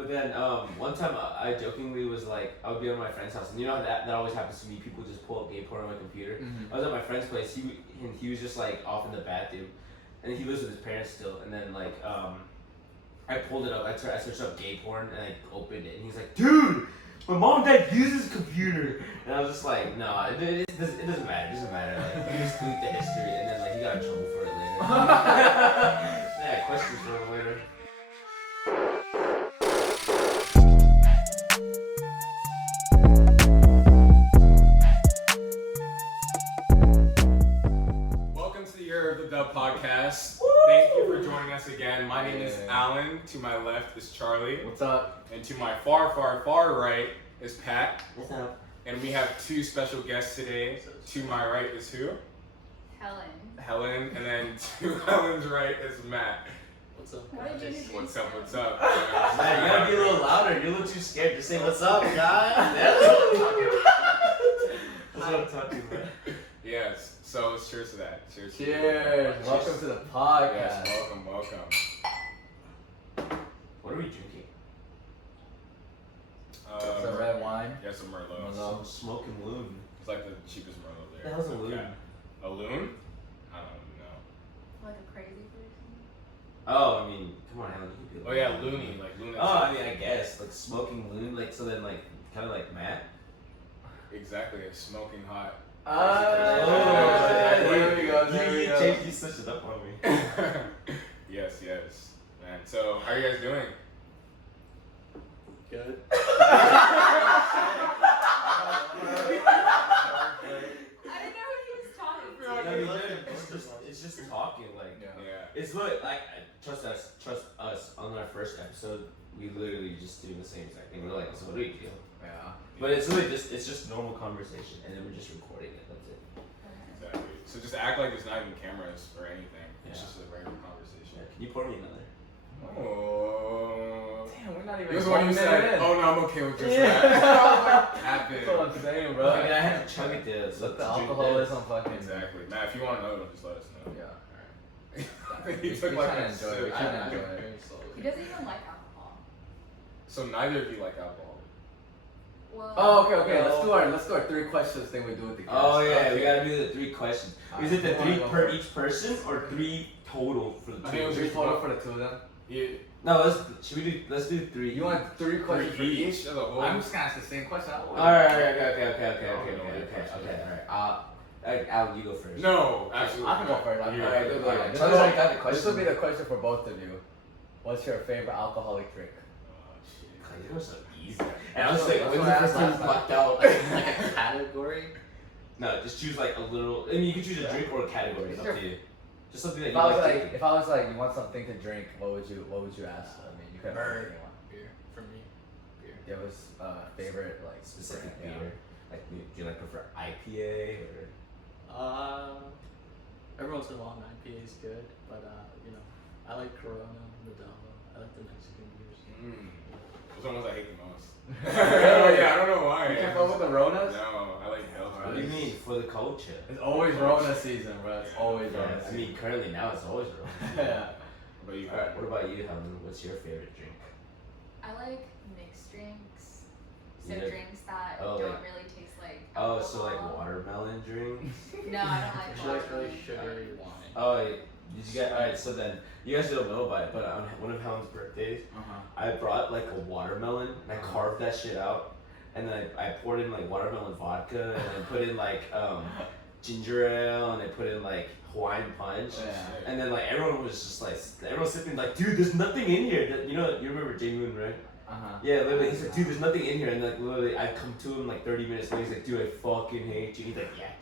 But then one time I jokingly was like, I would be at my friend's house, and you know that always happens to me. People just pull up gay porn on my computer. I was at my friend's place. He was just like off in the bathroom, and he lives with his parents still. And then like I pulled it up. I searched up gay porn, and I opened it, and he's like, dude, my mom and dad use this computer. And I was just like, no, it doesn't matter. It doesn't matter. Like, he just tweaked the history, and then like he got in trouble for it later. Yeah, questions for him later. Welcome to the Year of the Dub podcast. Woo! Thank you for joining us again. My name is Alan. To my left is Charlie. What's up? And to my far, far, far right is Pat. What's up? And we have two special guests today. To my right is who? Helen. And then to Helen's right is Matt. What's up? What's up? What's up? Man, you gotta be a little louder. You're a little too scared to say what's up, guys. That's what I'm talking about. Yes. So let's cheers to that. Cheers. Cheers. Welcome to the podcast. Yes, welcome. What are we drinking? Some red wine. Yeah, some Merlot. Some smoking loon. It's like the cheapest Merlot there. What the hell's a loon? Yeah. A loon? I don't know. Like a crazy person? Oh, I mean, come on, Alan. You can be Oh yeah, loony, like lunatic. Oh, I mean, I guess like smoking loon, like so then like kind of like Matt. Exactly, a smoking hot. There we go. You switched it up on me. Yes. Man, so how are you guys doing? Good. I didn't know what he was talking to. No, you didn't. It's just talking like. Yeah. It's what like trust us. On our first episode, we literally just do the same exact thing. We're like, so what do you feel? Yeah. But it's really just normal conversation, and then we're just recording it. That's it. Exactly. So just act like there's not even cameras or anything. It's Yeah. just a regular conversation. Yeah. Can you pour me another? Oh. Damn, we're not even. You're the one who said, "Oh no, I'm okay with just that." Happen. That's what I'm saying, bro. I mean, I had to chug it there. So Let the alcoholism fucking. Exactly. Matt, if you want another one, just let us know. Yeah. He took like a enjoy it. sip. We trying to enjoy it. He doesn't even like alcohol. So neither of you like alcohol. Well, Oh, okay. Let's do our 3 questions thing we do with the guests. Oh yeah, Okay. we gotta do the 3 questions. Is it the 3 per each person or 3 total for the I two? think it was 3 total for the 2 of them. Yeah. No, let's do 3. You want 3 questions for each? as a whole? I'm just gonna ask the same question. Alright, okay. Alan, you go first. No, absolutely. I can go first. Yeah. Alright, go. This Charlie's already got the question. will be the question for both of you. What's your favorite alcoholic drink? It was so easy. And I was like, That's when's what the I first asked time you last blacked out? Like, Like a category? no, just choose like a little. I mean, you can choose a drink or a category. It's up to you. Just something that If you I was like. like, if I was like, you want something to drink, what would you ask? I mean, you could have anything you want. Beer. For me. Beer. Give us favorite like Specific brand, beer. Like, do you like prefer IPA or? Every once in a while an IPA is good, but I like Corona, Modelo. I like the Mexican beers. Those are the ones I hate the most. Really? Yeah, I don't know why. You can't fuck with the Ronas? No, I like health. What do you mean for the culture? It's always Rona season, bro. It's always Rona I season. mean, currently now it's always wrong. Yeah. But you Alright, what about you, Helen? What's your favorite drink? I like mixed drinks. So Yeah. drinks that Oh, don't like- really taste like Oh, so like alcohol. watermelon drinks? No, I don't like She likes really watermelon. sugary wine. Oh, did you get? Alright, so then you guys don't know about it, but on one of Helen's birthdays, I brought like a watermelon and I carved that shit out, and then I poured in like watermelon vodka, and I put in like ginger ale, and I put in like Hawaiian punch, Yeah. and then like everyone was just like everyone sipping like, dude, there's nothing in here. You know, you remember Jay Moon, right? Yeah, literally, he's like, dude, there's nothing in here, and like literally, I come to him like 30 minutes later, he's like, dude, I fucking hate you. He's like, yakking.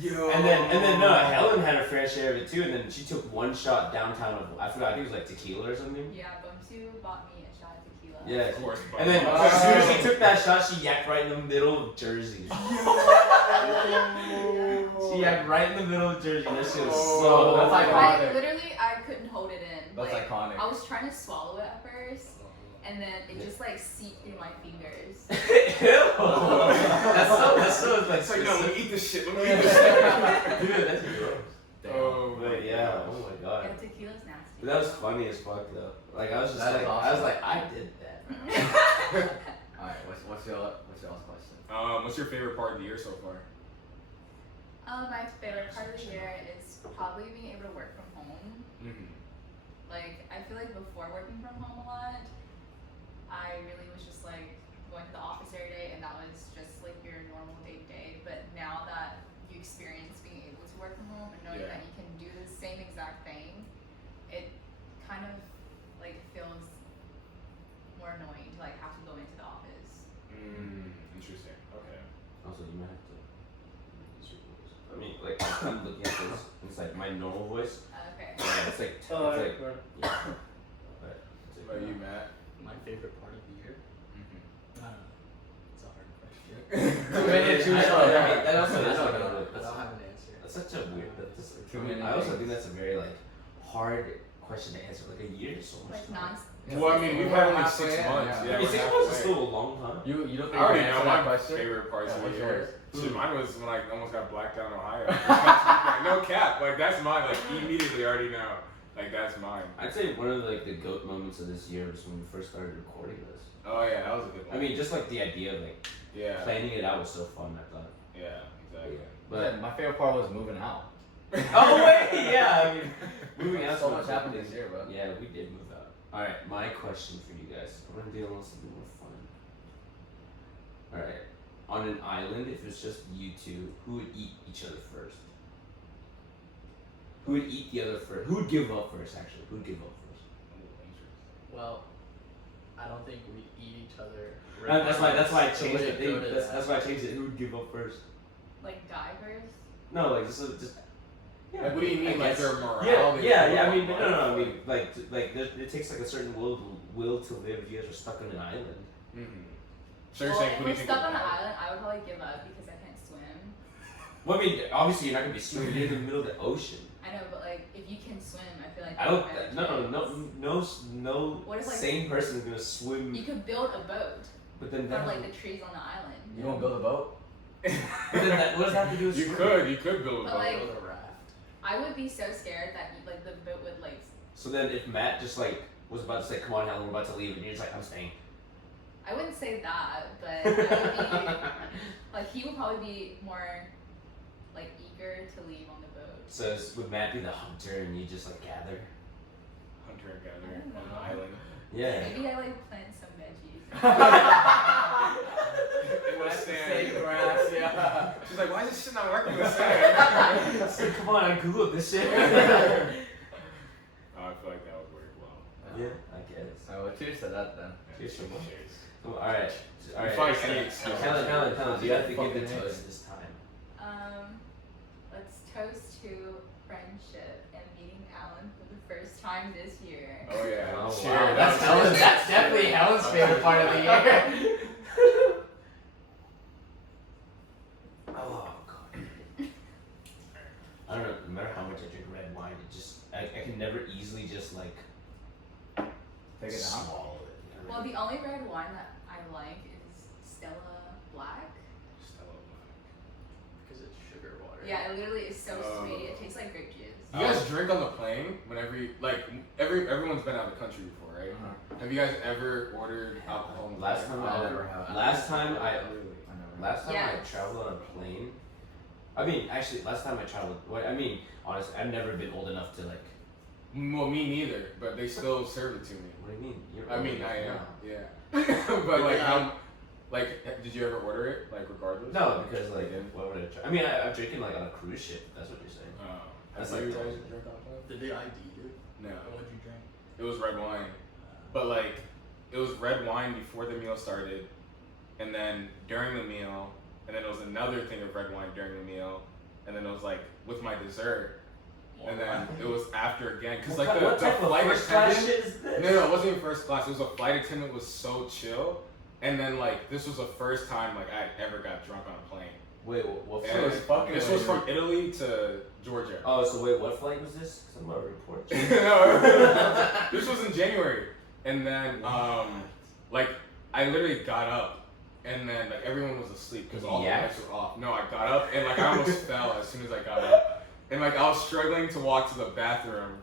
Yo. And then no, Helen had her fair share of it too, and then she took one shot downtown of I forgot, I think it was like tequila or something. Yeah, Bumsu bought me a shot of tequila. Yeah. Of course. And then as soon as she took that shot, she yacked right in the middle of Jersey. She yacked right in the middle of Jersey, and that shit was so. That's I iconic. literally couldn't hold it in. That's like, iconic. I was trying to swallow it at first, and then it just like seeped through my fingers. Ew. That's so like. It's like, no, let me eat this shit. Let me eat Dude, this shit. that's gross. Oh, But yeah, oh my god. Yeah, tequila's nasty. But that was funny as fuck though. Like I was just That is like, I was awesome. like, I did that. what's your favorite part of the year so far? My favorite part of the year is probably being able to work from home. Mm-hmm. Like, I feel like before working from home a lot, I really was just like going to the office every day, and that was just like your normal day to day. But now that you experience being able to work from home and knowing that you can do the same exact thing, it kind of like feels more annoying to like have to go into the office. Interesting. Okay. Also, you might have to. I mean, like I'm looking at this. It's like my normal voice. Okay. Yeah, it's like. Oh, it's like yeah. But What about you, Matt? My favorite part of the year? Mm-hmm. It's a hard question. that also is I like don't a, have an answer. that's such a weird. That's Too many I also things. think that's a very like hard question to answer. Like a year is so much Like time. Well, I mean, we've had only 6 halfway in, months. yeah. Yeah, I mean, we're 6 months is halfway. still a long time. You don't I think already you know answer my that question? favorite parts Yeah, of the what's year. yours? Shit, mine was when I almost got blacked out in Ohio. No cap. Like, that's mine. Like, immediately already know. Like, that's mine. I'd say one of like the goat moments of this year was when we first started recording this. Oh, yeah, that was a good one. I mean, just like the idea of like yeah. planning it out was so fun. I thought. Yeah, exactly. But My favorite part was moving out. oh wait, yeah. I mean, moving out. So much happened this year, bro. Yeah, we did move out. All right, my question for you guys. I'm gonna deal with something more fun. All right, on an island, if it's just you two, who would eat each other first? Who would eat the other first? Who would give up first? Actually, who would give up first? Well, I don't think we eat each other. That's why I So changed we're it. good at That's, that. that's why I changed it. Who would give up first? Like divers. No, like just. Yeah. Like, what do you mean? I Like, guess. their morale? Yeah. I mean, no. I mean, like it takes like a certain will to live if you guys are stuck on an island. Mm-hmm. So you're Well, saying, if who do we're you think stuck would on an die? island, I would probably give up because I can't swim. Well, I mean, obviously you're not gonna be swimming. You're in the middle of the ocean. I know, but like if you can swim, I feel like I that's don't. my chance. No What if, like, sane person is gonna swim. You could build a boat But then from that. like the trees on the island. You won't build a boat? But then that. What does that have to do with You swimming? could build a But, boat. like- Build a raft. I would be so scared that like the boat would like. So then, if Matt just like was about to say, "Come on, Helen, we're about to leave," and you're just like, "I'm staying." I wouldn't say that, but I would be, like he would probably be more like eager to leave on the boat. So would Matt be the hunter and you just like gather? Hunter and gatherer I don't on know. the island. Yeah. Maybe I like plant some veggies. In the Same sand. grass, yeah. She's like, why is this shit not working in the sand? So come on, I googled this shit. I feel like that would work well. Yeah, I guess. Alright, well, cheers to that then. Cheers for what? Cheers. All right. You find any excuse. Helen, you have to give the Fucking toast this time. Let's toast to friendship and meeting Alan for the first time this year. Oh yeah. Oh, Cheers. wow. That's Helen. That's definitely Helen's favorite part of the year. Oh god. I don't know. No matter how much I drink red wine, it just I can never easily just like Take it down. swallow it. Well, the only red wine that I like is Stella Black. Stella Black. Because it's sugar water. Yeah, it literally is so Oh. sweet. It tastes like grape juice. You guys drink on the plane whenever you, like everyone's been out of the country before, right? Uh-huh. Have you guys ever ordered alcohol? on the Last plane? time I never have. Last time I Yes. traveled on a plane. I mean, actually, last time I traveled. I mean, honestly, I've never been old enough to like. Well, me neither, but they still serve it to me. What do you mean? You're I old mean, enough I am, now. yeah. But like, did you ever order it, like, regardless? No, because like, why would I try? I mean, I'm drinking like on a cruise ship. That's what you're saying. Have That's you like- guys drink alcohol? Did they ID you? No. What would you drink? It was red wine, but like, it was red wine before the meal started, and then during the meal, and then it was another thing of red wine during the meal, and then it was like with my dessert, and then it was after again, cause like what the type of flight first class attendant. shit is this? No, it wasn't even first class. It was a flight attendant was so chill, and then like this was the first time like I ever got drunk on a plane. Wait, what And flight? was fucking this was from Italy to Georgia. Oh, so wait, what flight was this? 'Cause I'm gonna report you. No, this was in January, and then like I literally got up, and then like everyone was asleep because all the Yeah. lights were off. No, I got up and like I almost fell as soon as I got up, and like I was struggling to walk to the bathroom,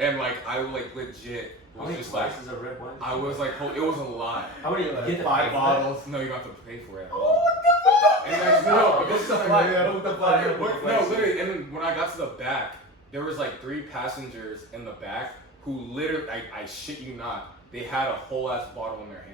and like I like legit How was many just like glasses of red wine? I was like it was a lot. How many? You get the 5 pay for that? bottles. No, you don't have to pay for it. At Oh, all. what the And like, no, What's the flight? What's the flight? no, literally. And then when I got to the back, there was like 3 passengers in the back who literally, I shit you not, they had a whole ass bottle in their hand.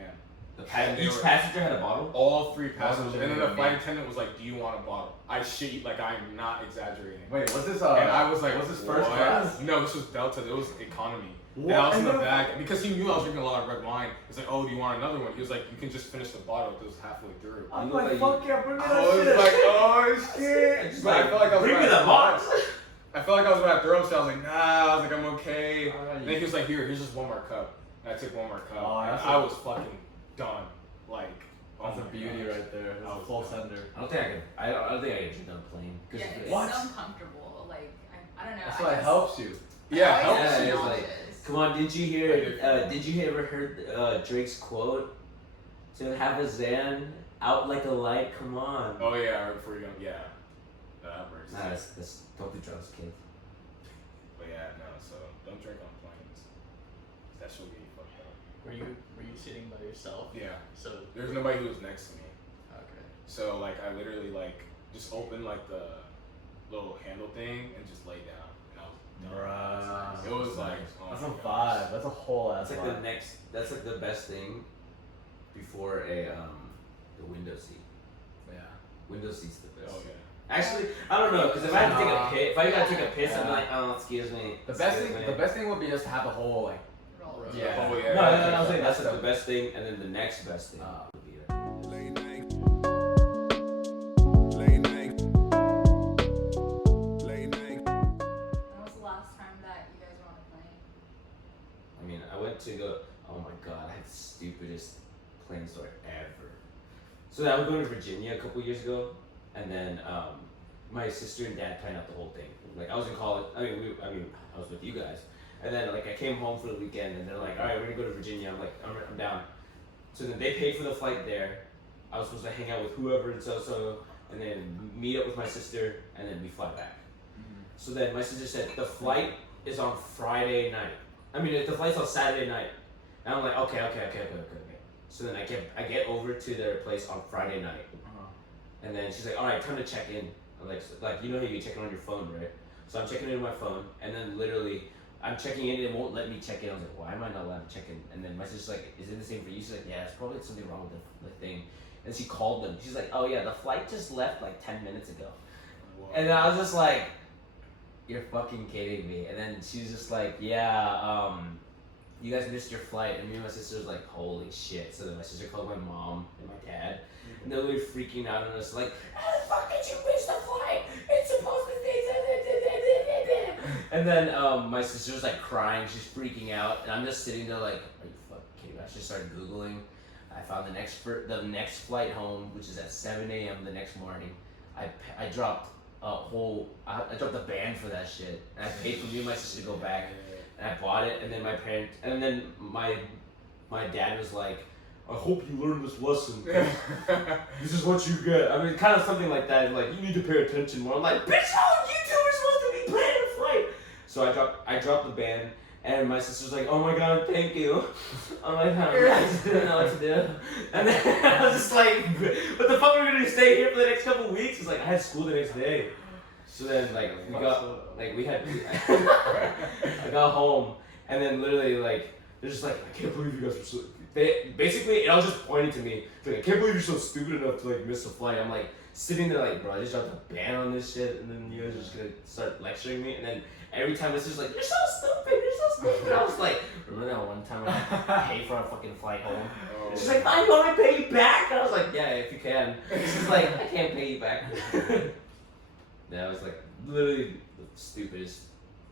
Each passenger had a bottle? All 3 passengers. Bottles And then in the their flight hand. attendant was like, do you want a bottle? I shit you, like I'm not exaggerating. Wait, what's this? And I was like, what's this first what? class? No, this was Delta. It was economy. What? And I was in the back because he knew I was drinking a lot of red wine. He's like, oh, do you want another one? He was like, you can just finish the bottle. It was halfway through. I'm You like, look fuck yeah, bring me I that was shit. like, oh shit. Just But I felt like I was bring me about the to box. I felt like I was about to throw up, so I was like, nah. I was like, I'm okay. Alright. And then he was like, here's just one more cup. And I took one more cup. Oh, and that's I a- was fucking done. Like, That's oh a my beauty gosh. right there. I That's a was full done. sender. I don't think I can. I don't think I can drink on a plane. 'Cause Yeah, if it's it- What? so uncomfortable. Like, I don't know. That's I why it just- helps you. Yeah, I helps always Yeah, get it's like- nauseous. Come on, did you I hear? did. Did you ever heard Drake's quote? To have a Zan out like a light. Come on. Oh yeah, right before you go, yeah. That works. Nah, that's don't do drugs, kids. But yeah, no. So don't drink on planes. That shit will get you fucked up. Were you sitting by yourself? Yeah. So There's nobody who was next to me. okay. So like I literally like just opened like the little handle thing and just lay down. And I was done. Bruh. It was like oh That's my a gosh. vibe. That's a whole ass That's like the vibe. next. That's like the best thing before the window seat. Yeah. Window seat's the best. Oh yeah. Actually, I don't know because if I had to take a Nah. piss, if I gotta take a piss, I'd be Yeah. like, oh, excuse me. The best excuse thing. me. The best thing would be just to have the whole like. Roll. Yeah. Oh yeah. No, I'm saying That's that's like the- the best thing, and then the next best thing Ah. would be Late night. Late night. Late night. When was the last time that you guys were on a plane? I mean, I went to go. Oh my god, I had the stupidest plane story ever. So I was going to Virginia a couple years ago, and then my sister and dad planned out the whole thing. Like I was in college. I mean, I was with you guys, and then like I came home for the weekend, and they're like, all right, we're gonna go to Virginia. I'm like, I'm down. So then they paid for the flight there. I was supposed to hang out with whoever and so, and then meet up with my sister, and then we fly back. So then my sister said the flight is on Friday night. I mean, the flight's on Saturday night. And I'm like, okay. So then I get over to their place on Friday night, and then she's like, all right, time to check in. I'm like you know how you check in on your phone, right? So I'm checking in on my phone, and then literally I'm checking in, and it won't let me check in. I was like, why am I not allowed to check in? And then my sister's like, is it the same for you? She's like, yeah, it's probably something wrong with the thing. And she called them. She's like, oh yeah, the flight just left like 10 minutes ago. Whoa. And then I was just like, you're fucking kidding me. And then she's just like, yeah, you guys missed your flight. And me and my sister was like, holy shit. So then my sister called my mom and my dad. And they're literally freaking out on us like, how the fuck did you miss the flight? It's supposed to be. And then my sister was like crying. She's freaking out. And I'm just sitting there like, are you fucking kidding me? I just started Googling. I found the next flight home, which is at 7 a.m. the next morning. I dropped I dropped the band for that shit, and I paid for me and my sister to go back, and I bought it, and then my dad was like, I hope you learn this lesson. This is what you get. I mean, kind of something like that. Like, you need to pay attention more. I'm like, bitch, no, you two are supposed to be planning a flight. So I dropped the band, and my sister's like, oh my god, thank you. I'm like, I just didn't know what to do. And then I was just like, what the fuck are we gonna stay here for the next couple of weeks? It's like, I had school the next day. So then, like, I got home, and then literally, like, they're just like, I can't believe you guys were so, basically, it all just pointed to me. It's like, I can't believe you're so stupid enough to, like, miss a flight. I'm like, sitting there like, bro, I just dropped a ban on this shit, and then you guys are just gonna start lecturing me, and then every time it's just like, you're so stupid. I was like, remember that one time I had to pay for a fucking flight home? Oh. She's like, fine, you want me to pay you back? And I was like, yeah, if you can. She's like, I can't pay you back. That was like, literally the stupidest.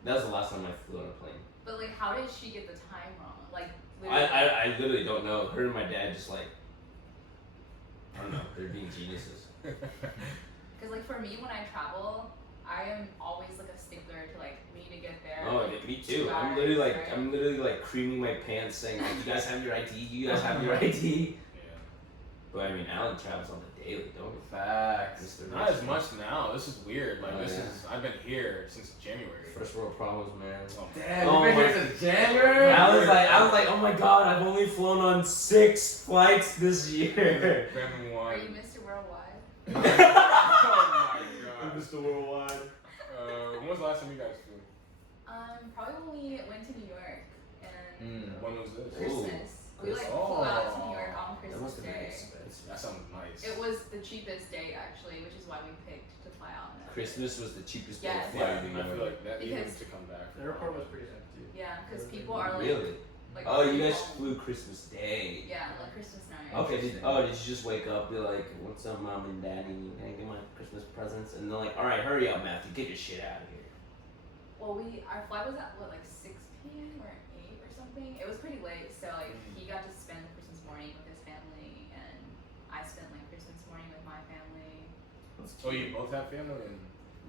That was the last time I flew on a plane. But like, how did she get the time wrong? Like, I literally don't know. Her and my dad just like, I don't know, they're being geniuses. Because like for me, when I travel, I am always like a stickler to like we need to get there. Oh, like, me too. 2 I'm hours, literally right? like creaming my pants saying like, you guys have your ID? You guys have your ID? Yeah. But I mean, Alan travels on the daily, don't we? Facts. Mr. Not as Rich. much now. This is weird. Like Oh, this yeah. is. I've been here since January. First world problems, man. Oh, Damn, Oh you've been my- here since January? I was like, oh my god, I've only flown on 6 flights this year. been Or one. you missed it worldwide. Oh my god. Mr. Worldwide. When was the last time you guys flew? Probably when we went to New York and When was this? Christmas. We like Oh. flew out to New York on That must Christmas have been Day. expensive. That sounds nice. It was the cheapest day actually, which is why we picked to fly out on that. Christmas was the cheapest day Yes. to Yeah, fly to New I feel York. like that even Because- to come back. The airport was pretty empty. Yeah, because people are like. Really? Like, Oh, you guys home. flew Christmas Day. Yeah, like Christmas night. Okay. Did you just wake up, be like, "What's up, mom and daddy? Can I get my Christmas presents?" And they're like, "All right, hurry up, Matthew, get your shit out of here." Well, our flight was at what, like 6 p.m. or 8 or something. It was pretty late, so like he got to spend the Christmas morning with his family, and I spent like Christmas morning with my family. Oh, you both have family? And...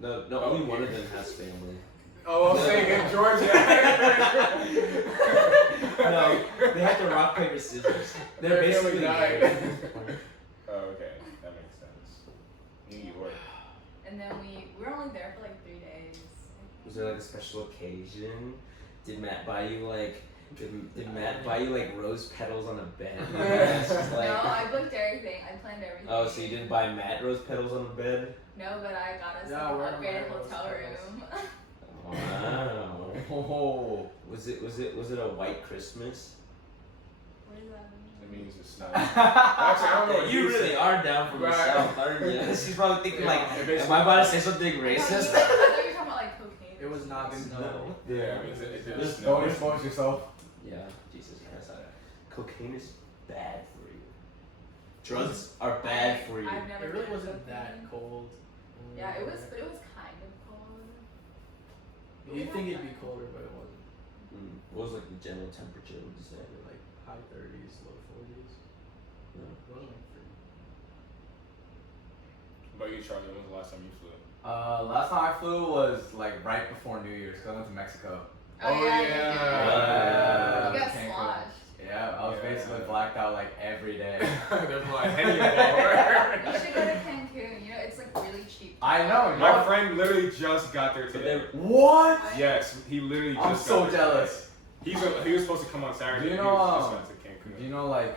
No, only one of them has family. Oh, I'm saying in Georgia. No, they had to rock paper scissors. They're Their basically family died. married. Oh, okay, that makes sense. New York. And then we were only there for like 3 days. Was there like a special occasion? Did Matt buy you like? Did Matt buy you like rose petals on a bed? It's just like, No, I booked everything. I planned everything. oh, so you didn't buy Matt rose petals on the bed? No, but I got us Yeah, an we're in upgraded my hotel house. room. Wow. Oh. Was it a white Christmas? What does that mean? It means it's snow. Actually, I don't know. What You he really said. are down from the Right. south, aren't you? She's probably thinking like, Yeah, it am I about to say something I thought you racist? were talking about like cocaine. It was not snow. Yeah, I mean, it did Just snow. don't expose yourself. Yeah, Jesus Christ. Cocaine is bad for you. Drugs are bad for you. I've never It really done wasn't that cocaine. cold. Yeah, it was, but it was kind of cold. You'd think it'd be colder, but it wasn't. What was like the general temperature, would you say? Like high 30s, low 40s. No. It wasn't like 30. What about you, Charlie? When was the last time you flew? Last time I flew was like right before New Year's, cause I went to Mexico. Oh, yeah. Yeah. You got Cancun. sloshed. Yeah, I was Yeah. basically blacked out like every day. There's like Henny You involved. should go to Cancun. You know, it's like really cheap. I know, My friend literally just got there But today. What? Yes, he literally just I'm got so there jealous. today. He was supposed to come on Saturday. Do you but know, he just went to Cancun. Do you know like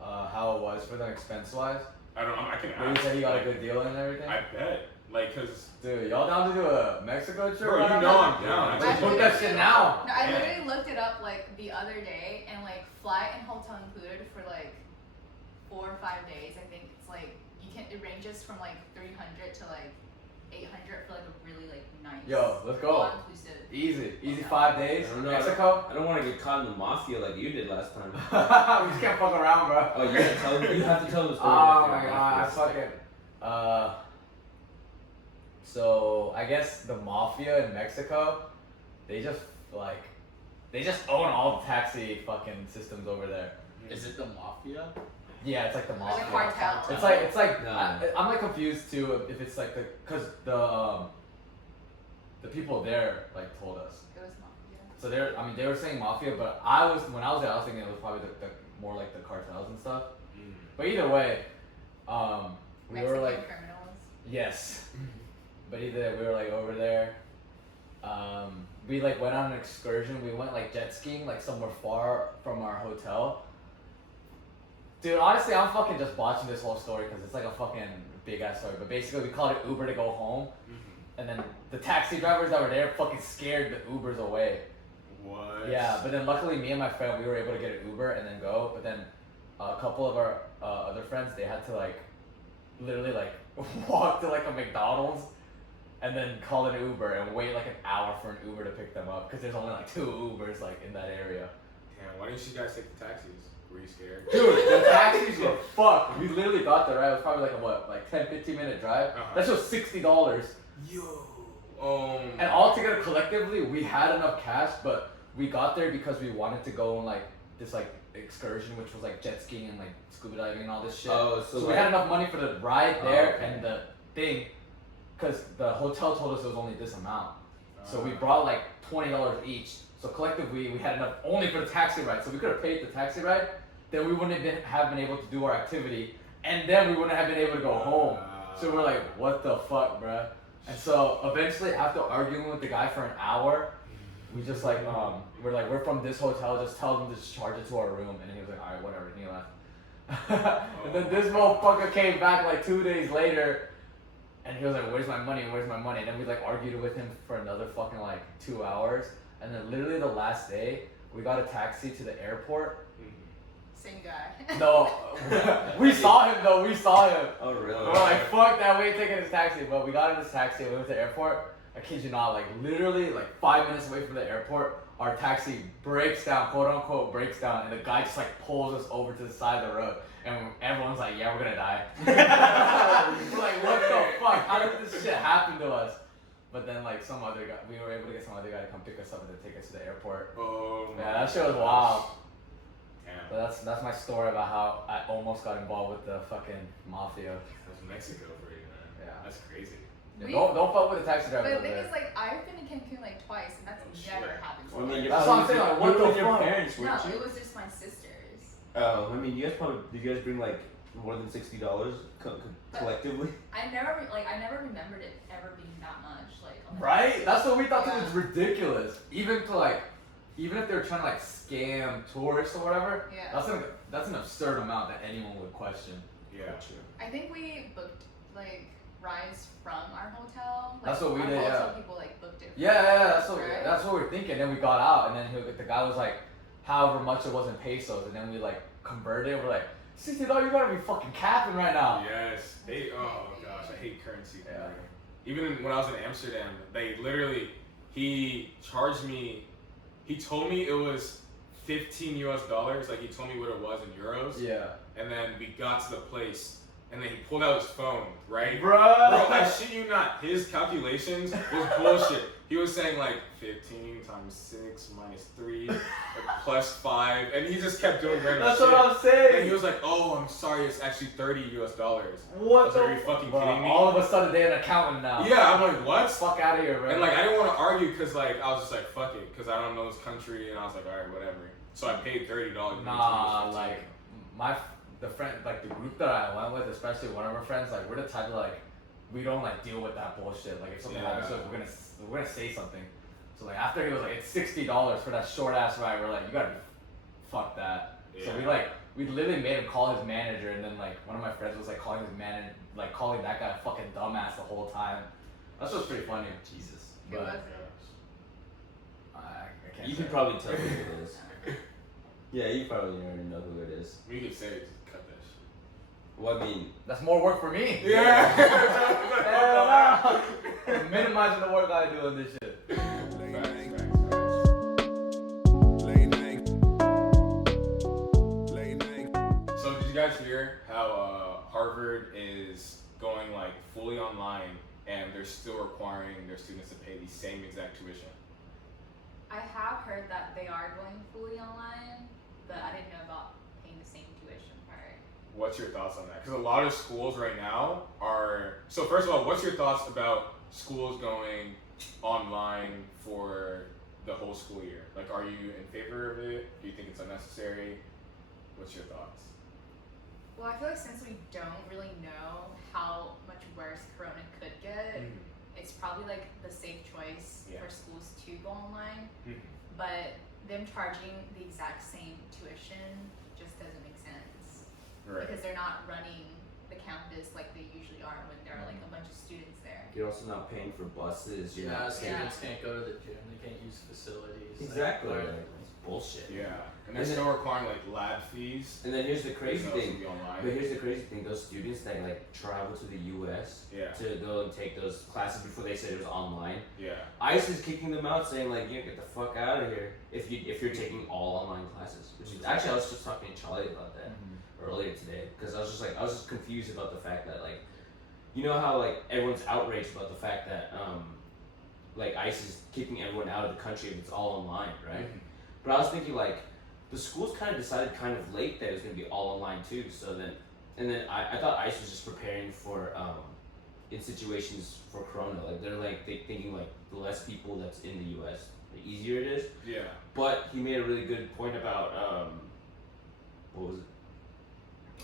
how it was for them expense wise? I don't. I can Where you ask. said you got a good deal and everything? I bet. Like, cause Dude, y'all down to do a Mexico trip? bro, right you now? know I'm down. I Right. just Book that shit now. No, I Yeah. literally looked it up like the other day, and like flight and hotel included for like 4 or 5 days. I think it's like it ranges from like 300 to like 800 for like a really like nice. Yo, let's go. All-inclusive. Easy 5 days. I don't know. Mexico. I don't want to get caught in the mafia like you did last time. We just can't fuck around, bro. Oh, you gotta tell them. You have to tell them the story. Oh my god, I fucking. So I guess the mafia in Mexico, they just own all the taxi fucking systems over there. Is it the mafia? Yeah, it's like the Or mafia. the cartel. It's like No. I'm like confused too if it's like cause the people there like told us. It was mafia. So they were saying mafia, but when I was there I was thinking it was probably the more like the cartels and stuff. But either way, we Mexican were like criminals. yes. But either we were like over there. We like went on an excursion. We went like jet skiing like somewhere far from our hotel. Dude, honestly, I'm fucking just watching this whole story because it's like a fucking big ass story. But basically, we called it Uber to go home, and then the taxi drivers that were there fucking scared the Ubers away. What? Yeah, but then luckily, me and my friend, we were able to get an Uber and then go. But then a couple of our other friends, they had to like literally like walk to like a McDonald's and then call an Uber and wait like an hour for an Uber to pick them up because there's only like 2 Ubers like in that area. Damn, why didn't you guys take the taxis? Were you scared? Dude, the taxis were fucked. We literally got there, right? It was probably like a 10-15 minute drive. Uh-huh. That was $60. Yo. And altogether, collectively, we had enough cash, but we got there because we wanted to go on like this like excursion, which was like jet skiing and like scuba diving and all this shit. Oh, So so we like, had enough money for the ride there okay. and the thing, because the hotel told us it was only this amount. So we brought like $20 each. So collectively, we had enough only for the taxi ride. So we could have paid the taxi ride, then we wouldn't have been able to do our activity, and then we wouldn't have been able to go home. So we're like, what the fuck, bruh? And so eventually, after arguing with the guy for an hour, we just like, we're from this hotel, just tell them to just charge it to our room. And he was like, alright, whatever, and he left. And then this motherfucker came back like 2 days later, and he was like, "Where's my money? Where's my money?" And then we like argued with him for another fucking like 2 hours. And then literally the last day, we got a taxi to the airport. Same guy. No, we saw him though. We saw him. Oh really? We're like, fuck that, we ain't taking this taxi. But we got in this taxi and we went to the airport. I kid you not, like literally like 5 minutes away from the airport, our taxi breaks down, quote unquote breaks down, and the guy just like pulls us over to the side of the road. And everyone's like, yeah, we're gonna die. We're like, what the fuck? How did this shit happen to us? But then like some other guy, we were able to get some other guy to come pick us up and then take us to the airport. Oh my Yeah, that shit was wild. Damn. But that's my story about how I almost got involved with the fucking mafia. That's Mexico for you, man. Yeah. That's crazy. We- Don't fuck with the taxi driver. But the over thing there. is, like, I've been to Cancun like twice, and that's Oh, never shit. happened to Well, I me. mean, you're That's what I'm probably saying, like, you what were the with your fuck? parents, No, weren't you? it was just my sisters. Oh, I mean, you guys probably did. You guys bring like more than $60 collectively? I never remembered it ever being that much. Like, on the Right? taxi. That's what we thought Yeah. was ridiculous. Even if they were trying to like scam tourists or whatever, Yeah. that's an absurd amount that anyone would question. Yeah. I think we booked like rides from our hotel. Like, That's what we our did, hotel yeah. people like booked it. Yeah, that's what right? that's what we were thinking. Then we got out, and then the guy was like, however much it was in pesos, and then we like converted. We're like, $60, you gotta be fucking capping right now. Yes. Oh gosh, I hate currency. Yeah. Even when I was in Amsterdam, they literally, he charged me, he told me it was $15 like he told me what it was in euros. Yeah. And then we got to the place, and then he pulled out his phone, right? Bro, Bro, I shit you not, his calculations was bullshit. He was saying like 15 times 6 minus 3 plus 5, and he just kept doing random That's shit. what I'm saying. And he was like, "Oh, I'm sorry, it's actually $30." What Are you fucking Bro, kidding me? all of a sudden they're an accountant now. Yeah, I'm like, what? Fuck out of here, bro. And like, I didn't want to argue because like I was just like, fuck it, because I don't know this country, and I was like, all right, whatever. So I paid $30. Nah, like the group that I went with, especially one of our friends, like we're the type of like we don't like deal with that bullshit. Like if something happens to us, we're gonna say something. So like after he was like, it's $60 for that short ass ride, we're like, you gotta be fuck that. So we literally made him call his manager, and then like one of my friends was like calling his manager, like calling that guy a fucking dumbass the whole time. That's just pretty funny. Jesus. Who was But it? I can't You say. can probably tell who it is. Yeah, you probably already know who it is. We could say it, just cut that shit. Well, I mean, That's more work for me. Yeah. Hell no. Minimizing the work I do on this shit. So did you guys hear how Harvard is going like fully online, and they're still requiring their students to pay the same exact tuition? I have heard that they are going fully online, but I didn't know about paying the same tuition part. What's your thoughts on that? Because a lot of schools right now are. So first of all, what's your thoughts about schools going online for the whole school year? Like, are you in favor of it? Do you think it's unnecessary? What's your thoughts? Well, I feel like since we don't really know how much worse Corona could get, it's probably like the safe choice Yeah. for schools to go online. Mhm. But them charging the exact same tuition just doesn't make sense. Right. Because they're not running the campus like they usually are when there are like a bunch of students there. you're also not paying for buses. You're Yeah, not paying. students can't go to the gym. They can't use facilities. Exactly. Like, Like, it's bullshit. Yeah, and they're And still requiring like lab fees. And then here's the crazy even though it's thing. gonna be online. But here's the crazy thing. Those students that like travel to the U.S. Yeah. to go and take those classes before they said it was online. Yeah. ICE is kicking them out, saying like, "You get the fuck out of here if you're taking all online classes." Which is actually, I was just talking to Charlie about that earlier today, because I was just confused about the fact that like, you know how like everyone's outraged about the fact that like ICE is kicking everyone out of the country if it's all online, right? But I was thinking like, the schools kind of decided kind of late that it was gonna be all online too. So then, and then I thought ICE was just preparing for in situations for Corona. Like they're like thinking like the less people that's in the U.S. the easier it is. Yeah. But he made a really good point about what was it?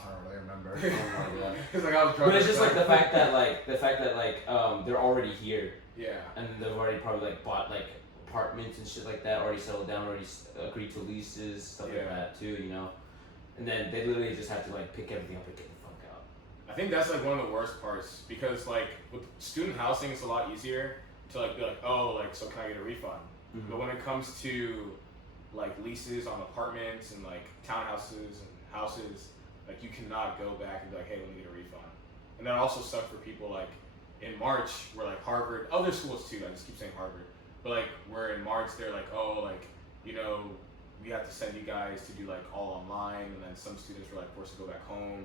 I don't really remember. Oh my god. It's like I was drunk. But it's just like the fact that they're already here, Yeah. and they've already probably like bought like apartments and shit like that, already settled down, already agreed to leases, stuff like Yeah. that too, you know. and then they literally just have to like pick everything up and get the fuck out. I think that's like one of the worst parts because like with student housing, it's a lot easier to like be like, oh, like so can I get a refund? Mm-hmm. But when it comes to like leases on apartments and like townhouses and houses, like you cannot go back and be like, hey, let me get a refund. And that also sucked for people like in March where like Harvard, other schools too, I just keep saying Harvard, but like where in March they're like, oh, like, you know, we have to send you guys to do like all online, and then some students were like forced to go back home.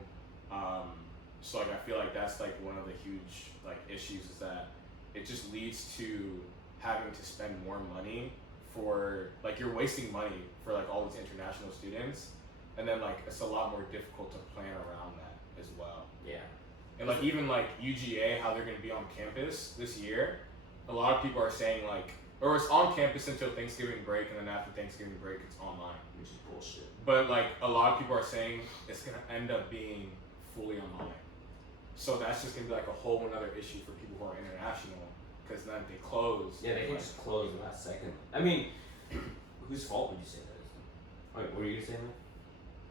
So like I feel like that's like one of the huge like issues is that it just leads to having to spend more money for like you're wasting money for like all these international students, and then like it's a lot more difficult to plan around that as well. Yeah. And like even like UGA, how they're gonna be on campus this year, a lot of people are saying like, or it's on campus until Thanksgiving break, and then after Thanksgiving break, it's online. Which is bullshit. But like a lot of people are saying it's gonna end up being fully online. So that's just gonna be like a whole another issue for people who are international, because then they close. Yeah, they can just close the last second. I mean, whose fault would you say that is? Wait, what were you saying?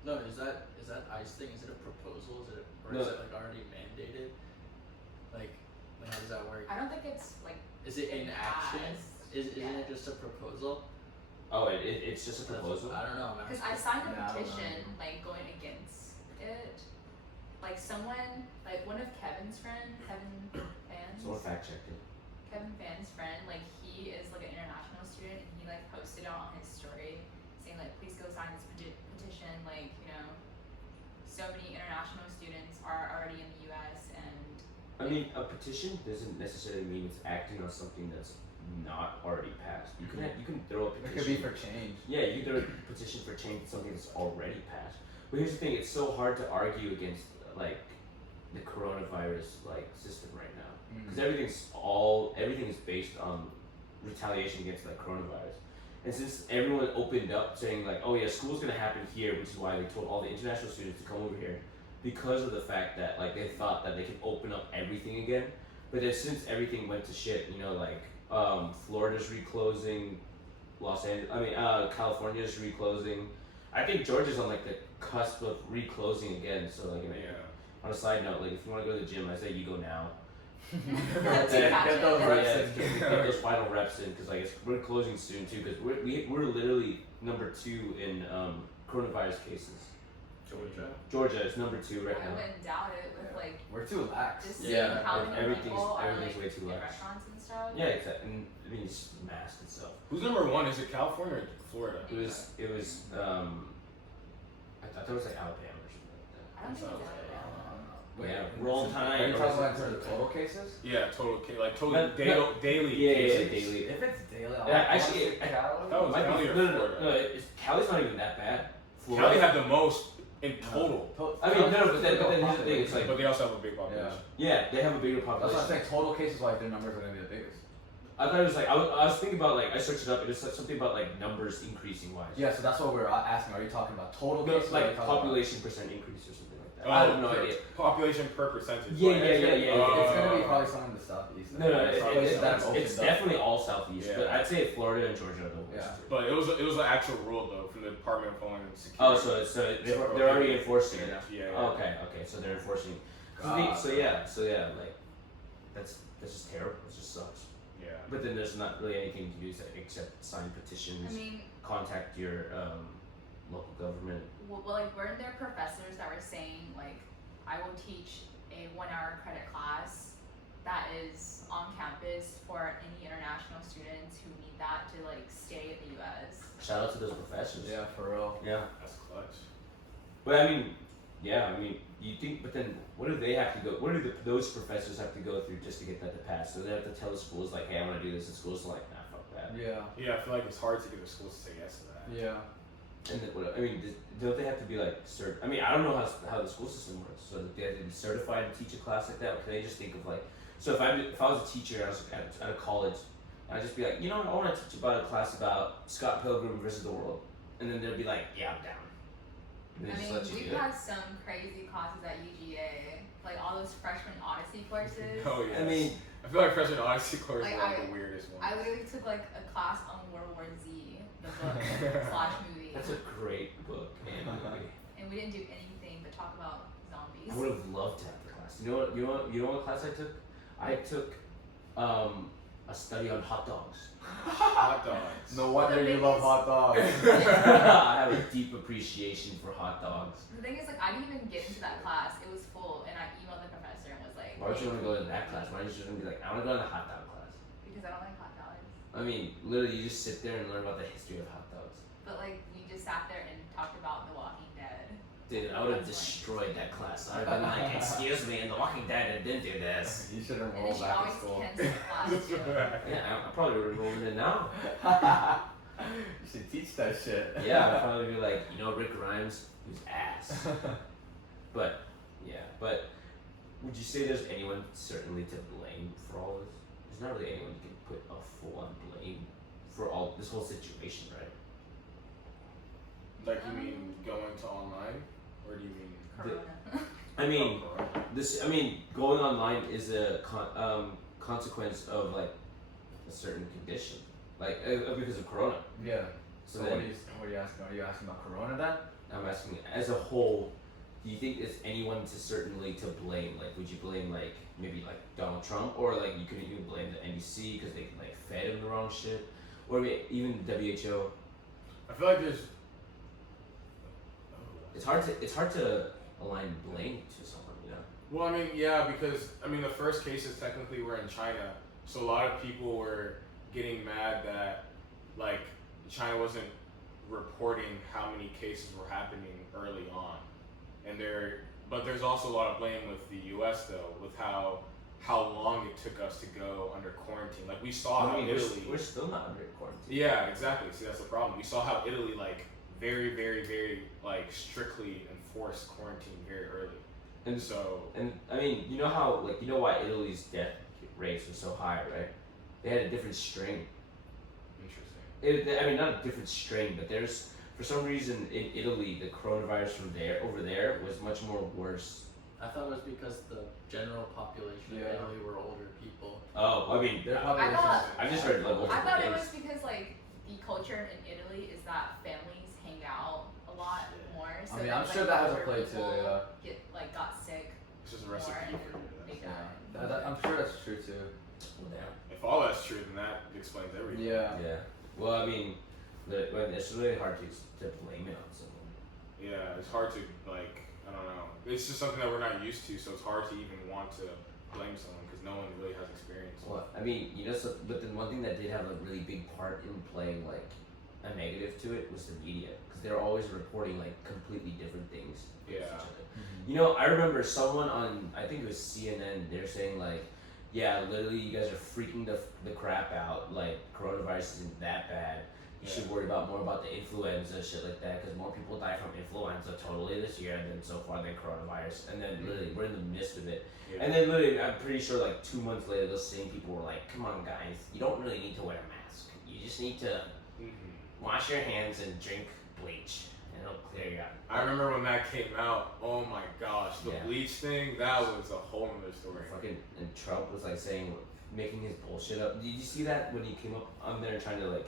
No, is that ICE thing? Is it a proposal? Is it or No. is it like already mandated? Like how does that work? I don't think it's like. Is it in action? passed Isn't yet. it just a proposal? Oh, it's just a proposal? I don't know. I'm Because asking. I signed a Yeah, I don't petition like going against it. Like someone, like one of Kevin's friends, Kevin Fans. Someone fact checked it. Kevin Fann's friend, like he is like an international student, and he like posted it on his story saying like, please go sign this petition. Like, you know, so many international students are already in the U.S. and. I mean, a petition doesn't necessarily mean it's acting on something that's not already passed. You can throw a It petition. could be for change. Yeah, you can throw a petition for change to something that's already passed. But here's the thing: it's so hard to argue against like the coronavirus like system right now because everything is based on retaliation against like coronavirus. And since everyone opened up saying like, oh yeah, school's gonna happen here, which is why they told all the international students to come over here, because of the fact that like they thought that they could open up everything again. But then since everything went to shit, you know, like Florida's reclosing, California's reclosing. I think Georgia's on like the cusp of reclosing again. So like, you know, on a side note, like if you want to go to the gym, I say you go now. Get those reps in. Get those final reps in because like we're closing soon too because we're literally number 2 in coronavirus cases. Georgia is number 2 right I now. wouldn't doubt it with like We're too lax. just Yeah, seeing how many everything's- people are everything's like way too in lax. restaurants and stuff. Yeah, exactly. And I mean it's mask itself. Who's number one? Is it California or Florida? It was I thought it was like Alabama or something like that. I don't think it's Yeah, roll time. Are you talking about in terms of total cases? Yeah, total But- daily. Yeah, cases. daily. If it's daily, Yeah, actually, That was Might be- Cali or no, Florida? Cali's not even that bad. Cali had the most in total, I mean, no, but then here's the thing. It's like, but they also have a big population. yeah, they have a bigger That's what I'm population. saying. Total cases, like their numbers are gonna be the biggest. I thought it was like I was thinking about like I searched it up. It was something about like numbers increasing wise. Yeah, so that's what we're asking. Are you talking about total No, cases? or are you like talking about- population percent increase or something like that. Oh, I have no per- idea. Population per percentage. Yeah, Like, yeah, yeah, yeah, yeah. It's gonna be probably somewhere in the southeast. No, It's places that have opened it's up. definitely all southeast, but Yeah. I'd say Florida and Georgia are the worst. Yeah. But it was an actual rule though from the Department of Homeland Security. Oh, so they're already enforcing it. Yeah. Oh, okay, so they're enforcing. God. So yeah, like that's just terrible. It just sucks. Yeah. But then there's not really anything to do except sign petitions, I mean, contact your local government. well, like weren't there professors that were saying like, I will teach a 1-hour credit class that is on campus for any international students who need that to like stay in the U.S. Shout out to those professors. Yeah, for real. Yeah. That's clutch. But I mean, you think, but then what do they have to go? What do those professors have to go through just to get that to pass? So they have to tell the schools like, hey, I want to do this, and schools are like, nah, fuck that. Yeah. Yeah, I feel like it's hard to get the schools to say yes to that. Yeah. And then, I mean, don't they have to be like I mean, I don't know how the school system works. So that they have to be certified to teach a class like that. Or can they just think of like, so if I was a teacher and I was at a college, I'd just be like, you know, I want to teach about a class about Scott Pilgrim versus the World, and then they'd be like, yeah, I'm down. And they I just mean, let you we've do it. had some crazy classes at UGA, like all those freshman Odyssey courses. Oh yeah. I mean, I feel like freshman Odyssey course Like, is like I- the weirdest one. I literally took like a class on World War Z, the book / movie, that's a great book and movie. and and we didn't do anything but talk about zombies. I would have loved to have the class. You know what class I took? I took a study on hot dogs. Hot dogs. No wonder you love hot dogs. I have a deep appreciation for hot dogs. The thing is, like, I didn't even get into that class. It was full, and I emailed the professor and was like, Why would you want to go to that class? Why don't you just want to be like, I want to go to the hot dog class? because I don't like hot dogs. I mean, literally, you just sit there and learn about the history of hot dogs. But like, we just sat there and talked about The Walking Dead. Dude, I would have destroyed that class. I'd have been like, excuse me, in The Walking Dead didn't do this. You should And then enroll she back in always school. cancels the class too. Yeah, I probably would have rolled in it now. You should teach that shit. Yeah, I'd probably be like, you know, Rick Grimes, who's ass. But, yeah, but would you say there's anyone certainly to blame for all this? There's not really anyone you can put a full-on blame for all this whole situation, right? Like, you mean going to online? Or do you mean... Corona. I mean, Oh, correct. I mean, going online is a consequence of like a certain condition, like because of Corona. Yeah. So So then, what are you asking? Are you asking about Corona then? I'm asking, as a whole, do you think there's anyone to certainly to blame? Like, would you blame like maybe like Donald Trump, or like you couldn't even blame the NBC because they like fed him the wrong shit, or maybe even the WHO? I feel like there's... It's hard to align blame to someone, you know. Well, I mean, yeah, because, I mean, the first cases technically were in China, so a lot of people were getting mad that, like, China wasn't reporting how many cases were happening early on. But there's also a lot of blame with the US, though, with how long it took us to go under quarantine. Like, we saw how Italy... we're still not under quarantine. Yeah, exactly. See, that's the problem. We saw how Italy, like, very, very, very, like, strictly enforced quarantine very early. And So, And I mean, you know how, like, you know why Italy's death rates were so high, right? They had a different strain. interesting. I mean, not a different strain, but there's, for some reason in Italy, the coronavirus over there was much more worse. I thought it was because the general population of Yeah. Italy were older people. Oh, I mean, Their I population. thought- I've just heard like multiple I thought it things. was because like the culture in Italy is that families hang out a lot more. So I mean, then, I'm like, sure that has a older play too. people Yeah. got sick It's just a more recipe and for they that. died. I'm sure that's true too. Well, damn. If all that's true, then that explains everything. Yeah. Yeah. Well, I mean, it's really hard to blame it on someone. Yeah, it's hard to, like, I don't know. It's just something that we're not used to, so it's hard to even want to blame someone because no one really has experience. Well, I mean, you know, but then one thing that did have a really big part in playing like a negative to it was the media, because they're always reporting like completely different things. against Yeah. each other. You know, I remember someone on, I think it was CNN, they're saying like, yeah, literally you guys are freaking the crap out, like coronavirus isn't that bad. You should worry more about the influenza, shit like that, because more people die from influenza totally this year than so far than coronavirus. And then literally, we're in the midst of it. Yeah. And then literally, I'm pretty sure like 2 months later, those same people were like, come on guys, you don't really need to wear a mask. You just need to wash your hands and drink bleach, and it'll clear you out. I remember when that came out, oh my gosh, the Yeah. bleach thing, that was a whole nother story. Fucking, and Trump was like saying, making his bullshit up. Did you see that when he came up on there trying to like,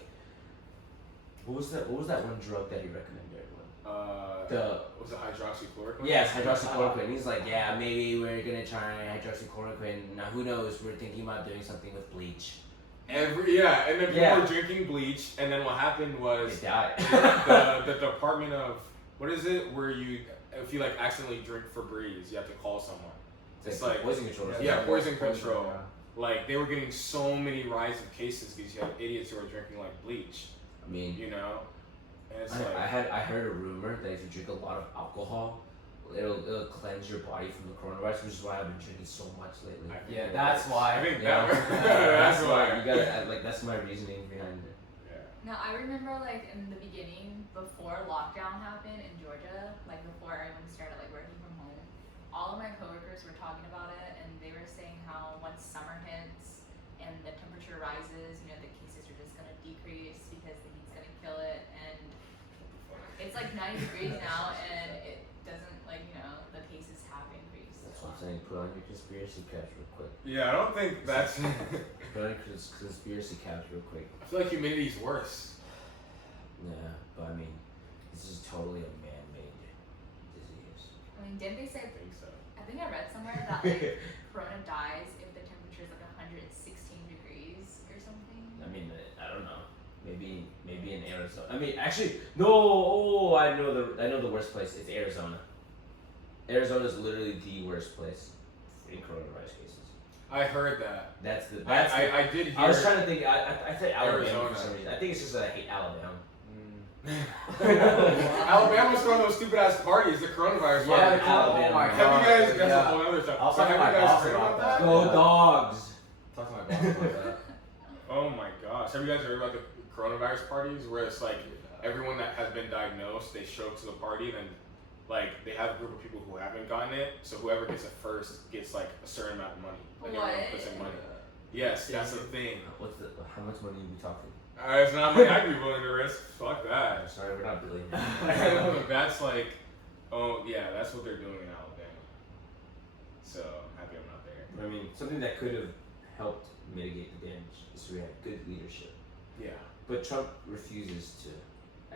what was that one drug that he recommended everyone? Was it hydroxychloroquine? Yes, hydroxychloroquine. He's like, yeah, maybe we're gonna try hydroxychloroquine. Now, who knows? We're thinking about doing something with bleach. And then people Yeah. were drinking bleach, and then what happened was They died. the Department of, what is it, where if you like accidentally drink Febreze, you have to call someone. It's like poison control. Yeah, poison control. Yeah. Like, they were getting so many rise of cases because you have idiots who are drinking like bleach, I mean, you know? And it's I like, heard a rumor that if you drink a lot of alcohol, it'll cleanse your body from the coronavirus, which is why I've been drinking so much lately. Yeah, that's why. I think Yeah. that's why. You gotta like, that's my reasoning behind it. Yeah. Now I remember like in the beginning, before lockdown happened in Georgia, like before everyone started like working from home, all of my coworkers were talking about it, and they were saying how once summer hits and the temperature rises, you know, the cases are just gonna decrease because the heat's gonna kill it, and it's like 90 degrees now, and it doesn't, like, you know, the cases have increased. That's what I'm saying. Put on your conspiracy caps real quick. Yeah, I don't think that's. Put on your conspiracy caps real quick. I feel like humidity's worse. Yeah, but I mean, this is totally a man-made I mean, didn't they say? I think so. I think I read somewhere that like Corona dies if the temperature is like 116 degrees or something. I mean, I don't know. Maybe in Arizona. I mean, actually, no. Oh, I know the worst place. It's Arizona. Arizona is literally the worst place in coronavirus cases. I heard that. I did hear. I was trying to think. I said Alabama Arizona. for some reason. I think it's just that I hate Alabama. Alabama's throwing those stupid ass parties, the coronavirus Yeah, parties. Alabama. oh my Have god. you guys? That's yeah. a whole other stuff. I'll So talk to have my you guys boss heard about about that. that? Go Yeah. dogs. Talk to my boss about that. Oh my gosh. Have you guys heard about the coronavirus parties where it's like everyone that has been diagnosed, they show up to the party and then like they have a group of people who haven't gotten it, so whoever gets it first gets like a certain amount of money. Like everyone What? puts in money. Yes, that's the thing. How much money are we talking? It's not money I'd be willing to risk. Fuck that. I'm sorry, we're not billionaires. That's like, oh yeah, that's what they're doing in Alabama. So happy I'm not there. I mean, something that could have helped mitigate the damage is we had good leadership. Yeah. But Trump refuses to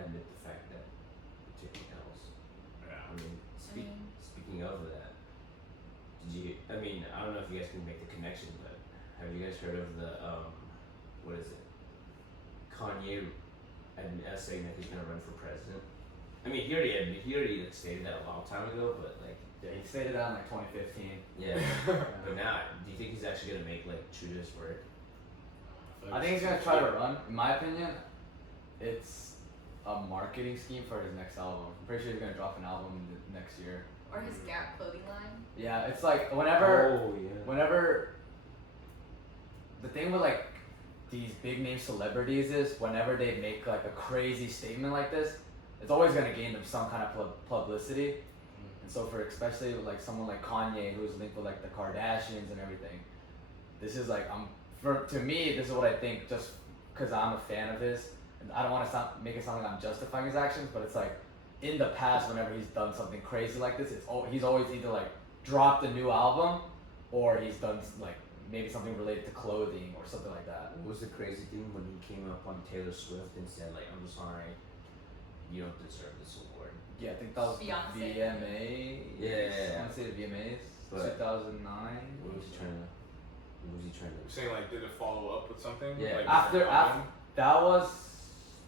admit the fact that we're taking L's. Yeah. I mean, speaking of that, I don't know if you guys can make the connection, but have you guys heard of the, what is it? Kanye saying that he's gonna run for president. I mean, he already like, stated that a long time ago, but like, Yeah, he stated that in like 2015. yeah. But now, do you think he's actually gonna make like true to his word? I think he's gonna try to run. In my opinion, it's a marketing scheme for his next album. I'm pretty sure he's gonna drop an album next year. Or his Gap clothing line. Yeah, it's like whenever Oh yeah. whenever the thing with like these big name celebrities is whenever they make like a crazy statement like this, it's always gonna gain them some kind of publicity. And so for especially with like someone like Kanye who's linked with like the Kardashians and everything, this is like to me this is what I think just because I'm a fan of his. And I don't want to make it sound like I'm justifying his actions, but it's like in the past whenever he's done something crazy like this, he's always either like dropped a new album or he's done like maybe something related to clothing or something like that. What was the crazy thing when he came up on Taylor Swift and said like, "I'm sorry, you don't deserve this award"? Yeah, I think that was Beyonce. the VMA. Yeah. I want to say the VMAs. But 2009. What was he trying to? Saying like, did it follow up with something? Yeah. Like, After album? that was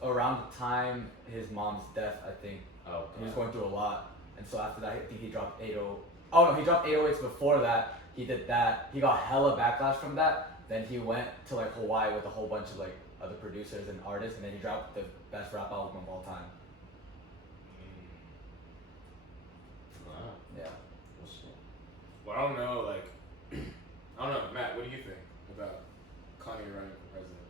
around the time his mom's death. I think Oh, he was going through a lot, and so after that, I think he dropped 80. Oh no, he dropped 808s before that. He did that. He got hella backlash from that. Then he went to like Hawaii with a whole bunch of like other producers and artists, and then he dropped the best rap album of all time. Wow. Yeah. Well, shit. Well, I don't know. Like, I don't know, Matt. What do you think about Kanye running for president?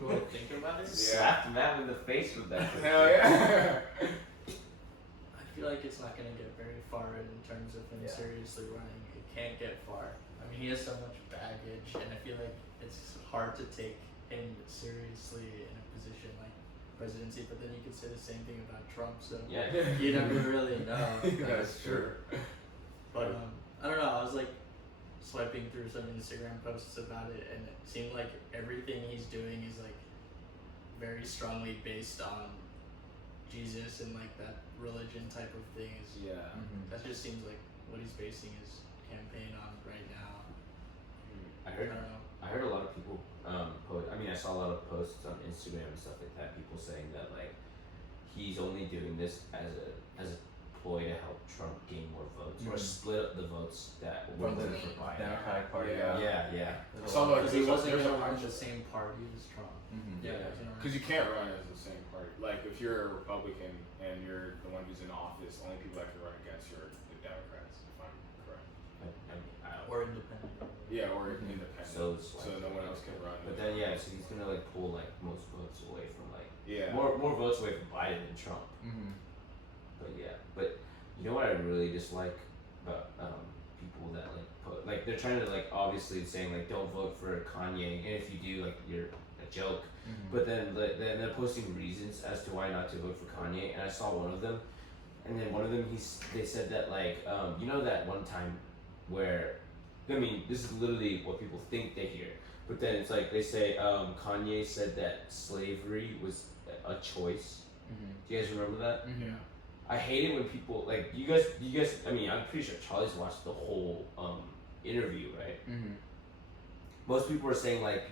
What do I think about it? Slapped Matt in the face with that. Hell yeah. I feel like it's not gonna get very far in terms of him Yeah. seriously running. It can't get far. I mean, he has so much baggage, and I feel like it's hard to take him seriously in a position like presidency. But then you could say the same thing about Trump. So Yeah. you never really know. That's true. But I don't know. I was like swiping through some Instagram posts about it, and it seemed like everything he's doing is like very strongly based on Jesus and like that religion type of thing. Is Yeah. that just seems like what he's basing his campaign on right now. I I heard. don't know. I heard a lot of people post. I mean, I saw a lot of posts on Instagram and stuff like that. People saying that like he's only doing this as a ploy to help Trump gain more votes or split up the votes that were From the voted for Biden. Democratic Party. Yeah. Yeah. There's a So, lot like, of- Because he wasn't there's a gonna run bunch the of- same party as Trump. Yeah. he was gonna run- Because you can't run as the same party. Like, if you're a Republican and you're the one who's in office, only people that can run against you are the Democrats, if I'm correct. I don't. or independent. Yeah, or independent. So it's So no one else can run. But then yeah, so he's gonna like pull like most votes away from like Yeah. more votes away from Biden than Trump. But yeah, but you know what I really dislike about people that like they're trying to like obviously saying like don't vote for Kanye, and if you do like you're a joke. But then they're posting reasons as to why not to vote for Kanye, and I saw one of them, and then one of them they said that like you know that one time where I mean this is literally what people think they hear, but then it's like they say Kanye said that slavery was a choice. Do you guys remember that? Yeah. I hate it when people like you guys. I mean, I'm pretty sure Charlie's watched the whole interview, right? Mm-hmm. Most people are saying like,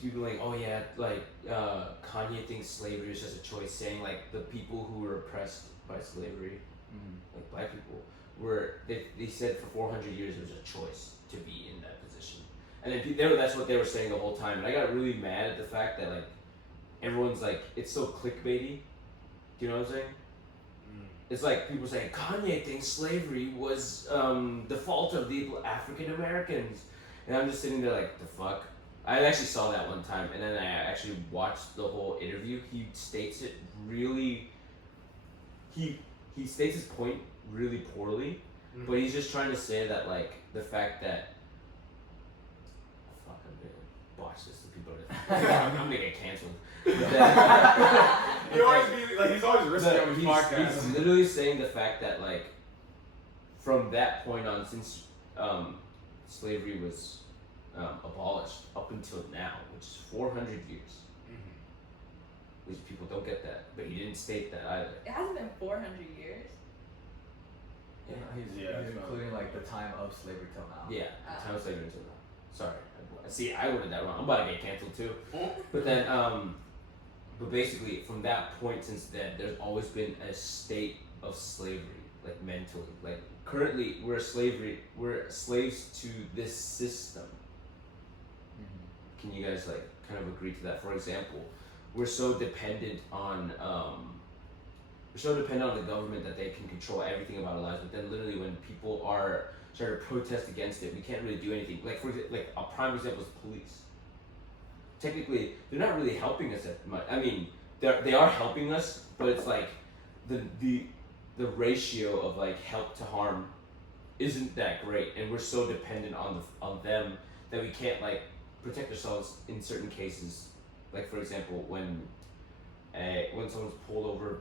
people like, oh yeah, like Kanye thinks slavery is just a choice, saying like the people who were oppressed by slavery, like black people, they said for 400 years it was a choice to be in that position, and then that's what they were saying the whole time, and I got really mad at the fact that like everyone's like it's so clickbaity. Do you know what I'm saying? It's like people saying Kanye thinks slavery was the fault of the African Americans, and I'm just sitting there like the fuck. I actually saw that one time, and then I actually watched the whole interview. He states it really. He states his point really poorly, but he's just trying to say that like the fact that. Fuck, I'm gonna botch this to people. I'm gonna get canceled. He always be like he's always risky on his podcast. He's literally saying the fact that like from that point on, since slavery was abolished up until now, which is 400 years. Which people don't get that, but he didn't state that either. It hasn't been 400 years. Yeah, He's including like the time of slavery till now. yeah, the time of slavery until now. Sorry, see, I worded that wrong. I'm about to get canceled too. But then, but basically, from that point since then, there's always been a state of slavery, like mentally. Like currently, we're slaves to this system. Can you guys like kind of agree to that? For example, we're so dependent on the government that they can control everything about our lives. But then, literally, when people are starting to protest against it, we can't really do anything. Like for example, like a prime example is police. Technically, they're not really helping us that much. I mean, they are helping us, but it's like the ratio of like help to harm isn't that great, and we're so dependent on them that we can't like protect ourselves in certain cases. Like for example, when someone's pulled over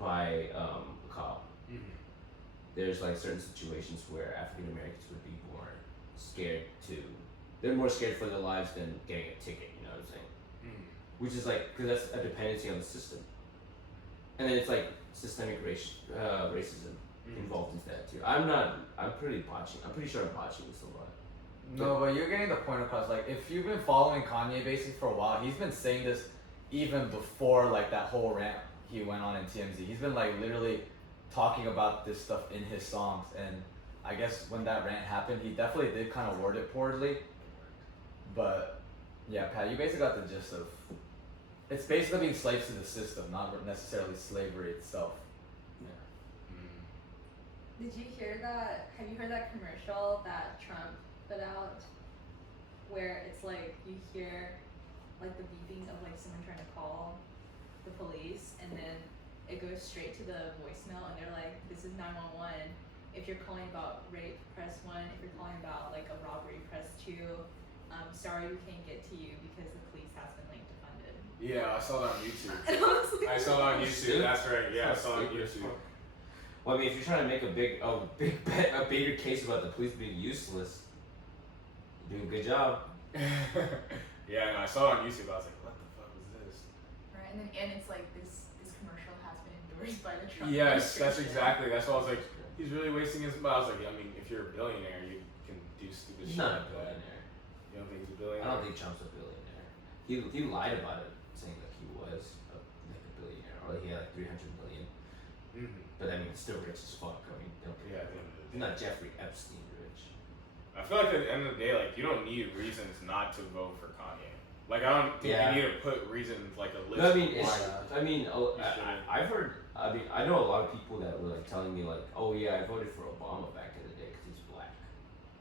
by a cop, there's like certain situations where African Americans would be more scared they're more scared for their lives than getting a ticket. You know what I'm saying? Which is like because that's a dependency on the system, and then it's like systemic racism involved in that too. I'm pretty sure I'm botching this a lot. No, but you're getting the point across. Like, if you've been following Kanye basically for a while, he's been saying this even before like that whole rant he went on in TMZ. He's been like literally talking about this stuff in his songs, and I guess when that rant happened, he definitely did kind of word it poorly. But yeah, Pat, you basically got the gist of. It's basically being slaves to the system, not necessarily slavery itself. Did you hear that? Have you heard that commercial that Trump put out, where it's like you hear like the beeping of like someone trying to call the police, and then it goes straight to the voicemail, and they're like, "This is 911. If you're calling about rape, press 1. If you're calling about like a robbery, press 2. Sorry, we can't get to you because the police has been like defunded." Yeah, I saw that on YouTube. Honestly, I saw it on YouTube. That's right. Yeah, I saw it on YouTube. Well, I mean, if you're trying to make a bigger case about the police being useless, you're doing a good job. Yeah, no, I saw it on YouTube. I was like, what the fuck was this? right, and it's like this commercial has been endorsed by the Trump Yes, that's administration. exactly. That's why I was like, he's really wasting his. But I was like, I mean, if you're a billionaire, you can do stupid He's shit not a like that. billionaire. You don't think he's a I billionaire? don't think Trump's a billionaire. He lied about it, saying that he was like a billionaire, or he had like 300 billion. But I mean, still rich as fuck. I mean, Yeah, at the end of the he's day. not Jeffrey Epstein rich. I feel like at the end of the day, like you don't need reasons not to vote for Kanye. Like I don't think Yeah. you need to put reasons like a list. No, I mean, of it's, why. I mean, You shouldn't. I've heard. I mean, I know a lot of people that were like telling me like, oh yeah, I voted for Obama back in the day because he's black.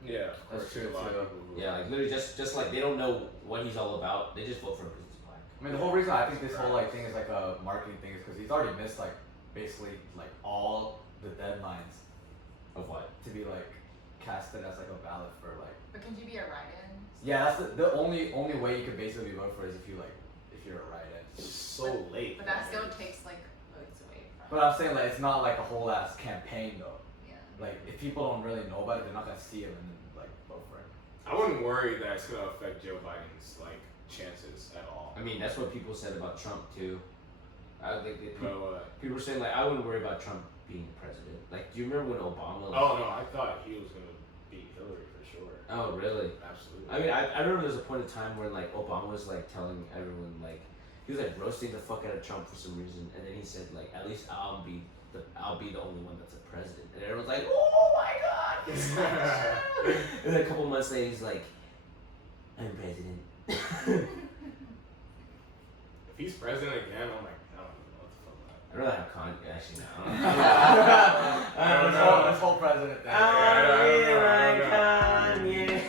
Yeah, of course. That's true, there's a lot too. of people who Yeah, like literally just like they don't know what he's all about. They just vote for him because he's black. I mean, the whole reason I think this whole like thing is like a marketing thing is because he's already missed like basically like all the deadlines Of what? to be like casted as like a ballot for like. But can you be a write-in? Yeah, that's the only way you could basically vote for is if you're a write-in. It's so late. But that man. still takes like votes away from. But I'm saying like it's not like a whole ass campaign though. Yeah. Like if people don't really know about it, they're not gonna see it and then like vote for it. I wouldn't worry that it's gonna affect Joe Biden's like chances at all. I mean, that's what people said about Trump too. I think No, people were saying like I wouldn't worry about Trump being president. Like, do you remember when Obama? Like, oh no, I thought he was gonna beat Hillary for sure. Oh really? Absolutely. I mean, I remember there was a point in time where like Obama was like telling everyone like he was like roasting the fuck out of Trump for some reason, and then he said like at least I'll be the only one that's a president, and everyone's like, oh my god, he's such a-" And then a couple months later he's like, I'm president. If he's president again, I'm like, I don't know what the fuck. I'd rather have Kanye. Actually, no. I don't know. This whole president thing. I really like Kanye.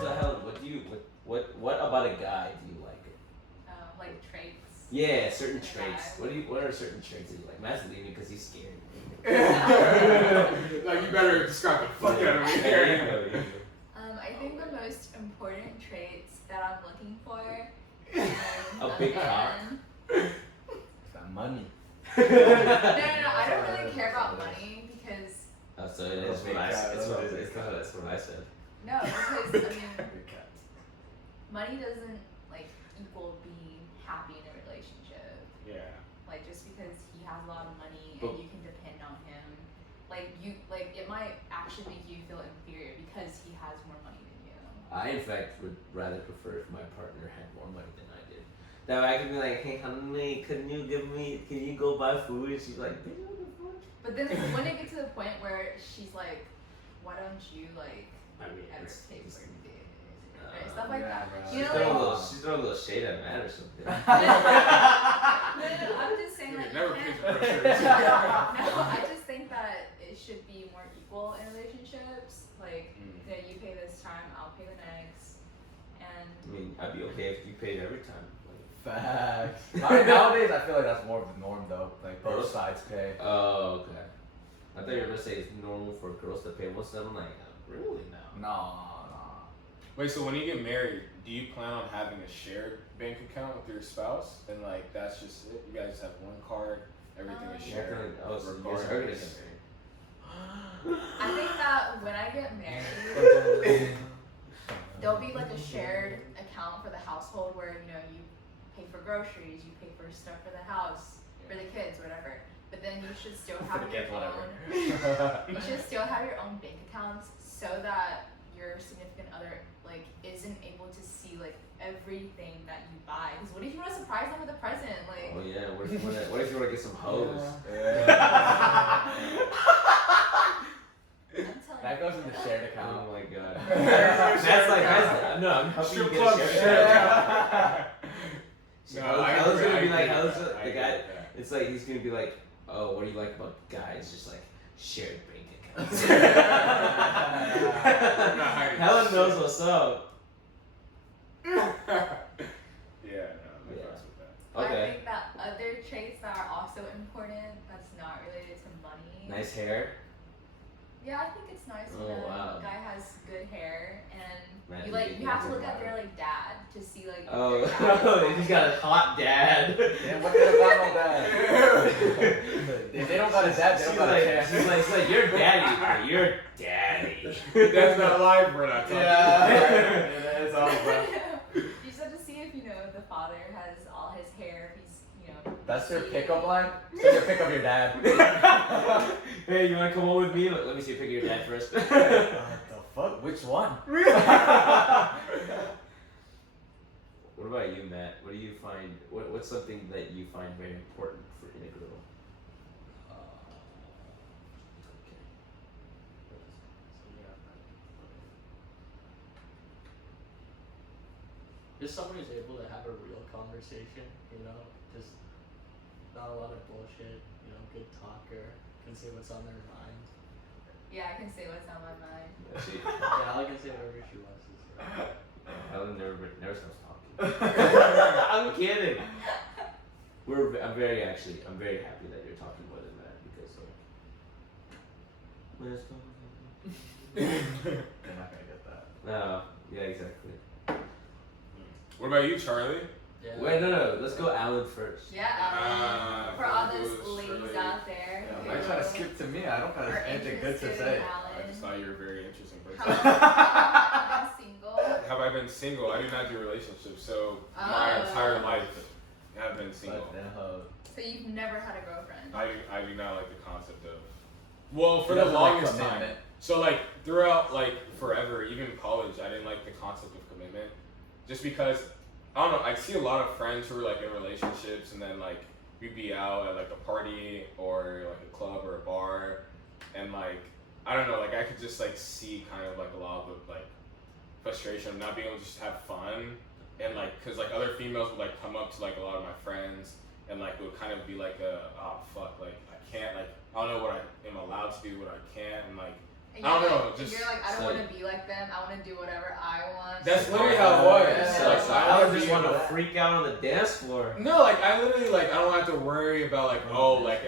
So Helen, what about a guy do you like? Like traits. Yeah, certain traits. What are certain traits that you like? Matt's leaving because he's scared. Like, you better describe the fuck out of me. Yeah, you go. I think the most important traits that I'm looking for A big cock. It's that money. No, I don't really care about money because Oh, so it is what I said. That's what I said. no, because I mean, money doesn't like equal being happy in a relationship. Yeah. Like just because he has a lot of money But- and you can depend on him, like it might actually make you feel inferior because he has more money than you. I in fact would rather prefer if my partner had more money than I did. That way I could be like, hey honey, can you go buy food? And she's like, bitch, what the fuck? But then when it gets to the point where she's like, why don't you like I mean, ever it's pay just- for your dick or stuff like that? bro. You She's know, throwing a little shade at Matt or something. No, I'm just saying like Never you pays can't- for groceries. No, I just think that it should be more equal in relationships. Like, you know, you pay this time, I'll pay the next, and I mean, I'd be okay if you paid every time. Facts. Nowadays, I feel like that's more of the norm though. Like both Girls? sides pay. Oh, okay. I thought you were gonna say it's normal for girls to pay most of them. Like, really now? No. Wait, so when you get married, do you plan on having a shared bank account with your spouse? And like, that's just it? You guys have one card, everything is Yeah, shared. oh, so you guys are gonna get married. I think that when I get married, there'll be like a shared account for the household where you know you pay for groceries, you pay for stuff for the house, for the kids, whatever. But then you should still have the your kids, whatever. own. You should still have your own bank accounts so that your significant other like isn't able to see like everything that you buy. Because what if you want to surprise them with a present? Like, Oh yeah. What if you wanna get some hoes? I'm telling That you. goes in the shared account. Oh my god. That's No, I'm helping you Strip get club a shared shared account. No, How's I gonna agree, be I like, agree how's with that. the I agree guy? with that. It's like he's gonna be like, oh, what do you like about guys? Just like shared bank accounts. I'm not hiding Helen shit. knows what's up. Yeah, no, I'm Yeah. fucks with that. But I Okay. think that other traits that are also important that's not related to money. Nice hair. Yeah, I think it's nice Oh, when wow. a guy has good hair and Man, you you like get you have to good look at hair. their like dad to see like if Oh, their dad is he's got a hot dad. Yeah, what they got no dad? If they don't got a dad, they don't She's got a like, chance. she's like, you're daddy, but you're daddy. That's not live, we're not talking. Yeah, it is all, bro. You just have to see if you know the father has all his hair, if he's That's your pickup line? Send your pick up your dad. Hey, you wanna come home with me? Let me see a picture of your dad first. What the fuck? Which one? What about you, Matt? What do you find? What's something that you find very important in a girl? Just someone who's able to have a real conversation, you know, just not a lot of bullshit, you know, good talker, can say what's on their mind. Yeah, I can say what's on my mind. Yeah, she, Yeah, I can say whatever she wants to say. Helen never stops talking. I'm kidding. I'm very happy that you're talking more than that because let's talk. They're not gonna get that. No, yeah, exactly. What about you, Charlie? Yeah. Wait, no, let's go Alan first. Yeah, for all those Bruce, ladies Shirley. out there. Yeah, who why you trying to skip to me? I don't got are anything good to interested say. in I Alan. just thought you were a very interesting person. How long have you been single? Have I been single. I do not do relationships, so my entire life I've been single. So you've never had a girlfriend? I do not like the concept of. Well, for the longest time. So like throughout like forever, even college, I didn't like the concept of commitment, just because I don't know. I see a lot of friends who are like in relationships, and then like we'd be out at like a party or like a club or a bar, and like I don't know, like I could just like see kind of like a lot of the like frustration of not being able to just have fun, and like because like other females would like come up to like a lot of my friends, and like it would kind of be like oh fuck, like I can't, like I don't know what I am allowed to do, what I can't, and like I don't know, just you're like, I don't want to be like them. I want to do whatever I want. That's literally how it was. Yeah. Like, I would just want to freak out on the dance floor. No, like I literally like I don't have to worry about like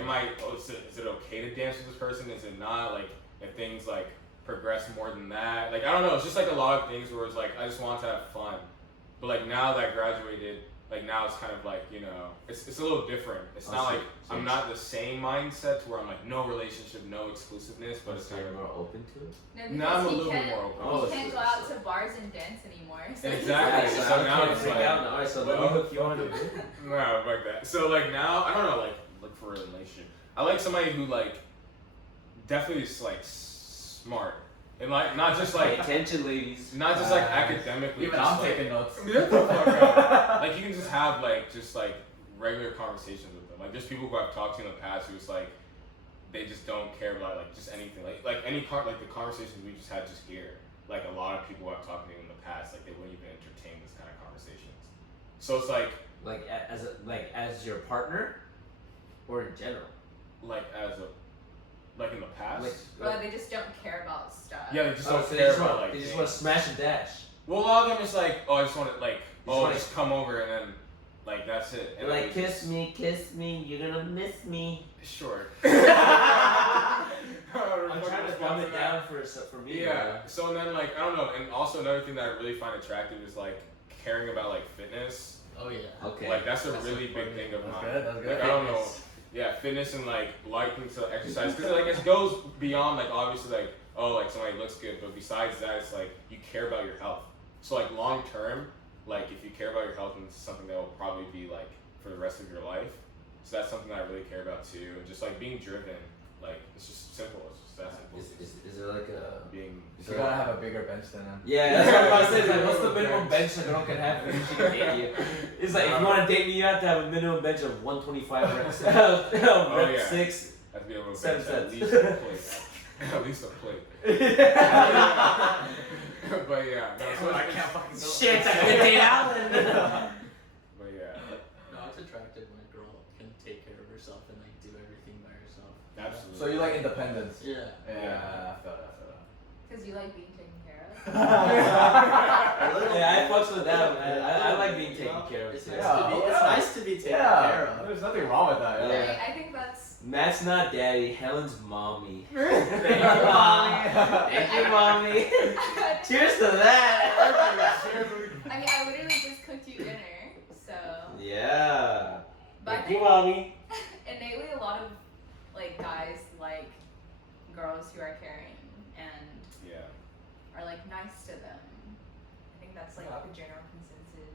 like is it okay to dance with this person? Is it not? Like if things like progress more than that, like I don't know. It's just like a lot of things where it's like I just want to have fun, but like now that I graduated, like now it's kind of like, you know, it's a little different. It's not like I'm not the same mindset to where I'm like no relationship, no exclusiveness, but it's kind of more open to it. No, I'm a little bit more open. He can't go out to bars and dance anymore. So Exactly. So now it's like, alright, so let me hook you on to it. No, like that. So like now I don't know, like look for a relationship. I like somebody who like definitely is like smart. And like not just like attention, ladies. Not just like academically. Even just, I'm like, taking notes. Get the fuck out. Like you can just have like regular conversations with them. Like there's people who I've talked to in the past who's like they just don't care about like just anything. Like any part, like the conversations we just had just here. Like a lot of people I've talked to in the past, like they wouldn't even entertain this kind of conversations. So it's like as your partner, or in general. Like in the past? Well, they just don't care about stuff. Yeah, they just don't care about like. They just want to smash and dash. Well, a lot of them is like, oh, I just want to like, just come over and then, like that's it. And like kiss me, you're gonna miss me. Sure. I'm trying to dumb it down for me. Yeah. So and then like I don't know, and also another thing that I really find attractive is like caring about like fitness. Oh yeah. Okay. Like that's a really big thing of mine. That's good. Like I don't know. Yeah, fitness and like liking to exercise, because like it goes beyond like obviously like like somebody looks good, but besides that it's like you care about your health. So like long term, like if you care about your health, and it's something that will probably be like for the rest of your life. So that's something that I really care about too, and just like being driven. Like it's just simple. It's just that simple. Is there like a being? You gotta have a bigger bench than him. Yeah, that's what I was saying. Like, what's the minimum bench a girl can have for she can date you? It's like if you want to date me, you have to have a minimum bench of 125 reps. Rep 6. Have to be able to 7 bench sets. at least a plate. At least a plate. But yeah, no, so I can't fucking do it. Shit, I could date Alan. But yeah, No, it's attractive when a girl can take care of herself and like do everything by herself. absolutely. So you like independence? Yeah. Yeah, I feel that. Because you like being taken care of. Yeah, I fucks with that, man. I like being taken care of. It's too. nice to be taken care of. There's nothing wrong with that. Yeah. Yeah. I think that's. Matt's not daddy, Helen's mommy. Thank you, mommy. Thank you, mommy. Cheers to that. I mean, I literally just cooked you dinner, so. Yeah. But I Thank you, think mommy. innately a lot of like guys like girls who are caring and Yeah. are like nice to them. I think that's like the general consensus.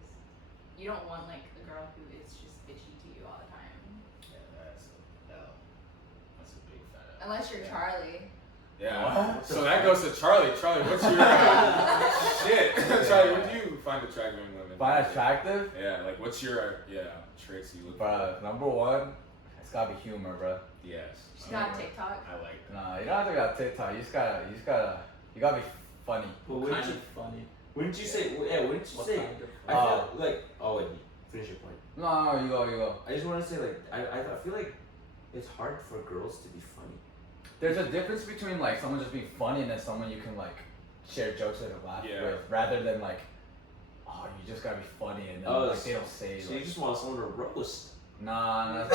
You don't want like a girl who is just bitchy to you all the time. Yeah, that's a big fat L. Unless you're Charlie. Yeah. So that goes to Charlie. Charlie, what's your shit? Charlie, what do you find attractive in women? Find attractive? Yeah, like what's your traits you look for? Bruh, number one, it's gotta be humor, bruh. Yes. She's got TikTok. I like that. Nah, you don't have to go on TikTok. You gotta be funny. But Kind of funny. wouldn't you say? Yeah, wouldn't you What say? kind of I funny? feel like. Oh wait, finish your point. No, you go. I just want to say like I feel like it's hard for girls to be funny. There's a difference between like someone just being funny and then someone you can like share jokes with and laugh with, rather than like, oh, you just gotta be funny and then like they don't say. So like, you just want someone to roast. Nah, that's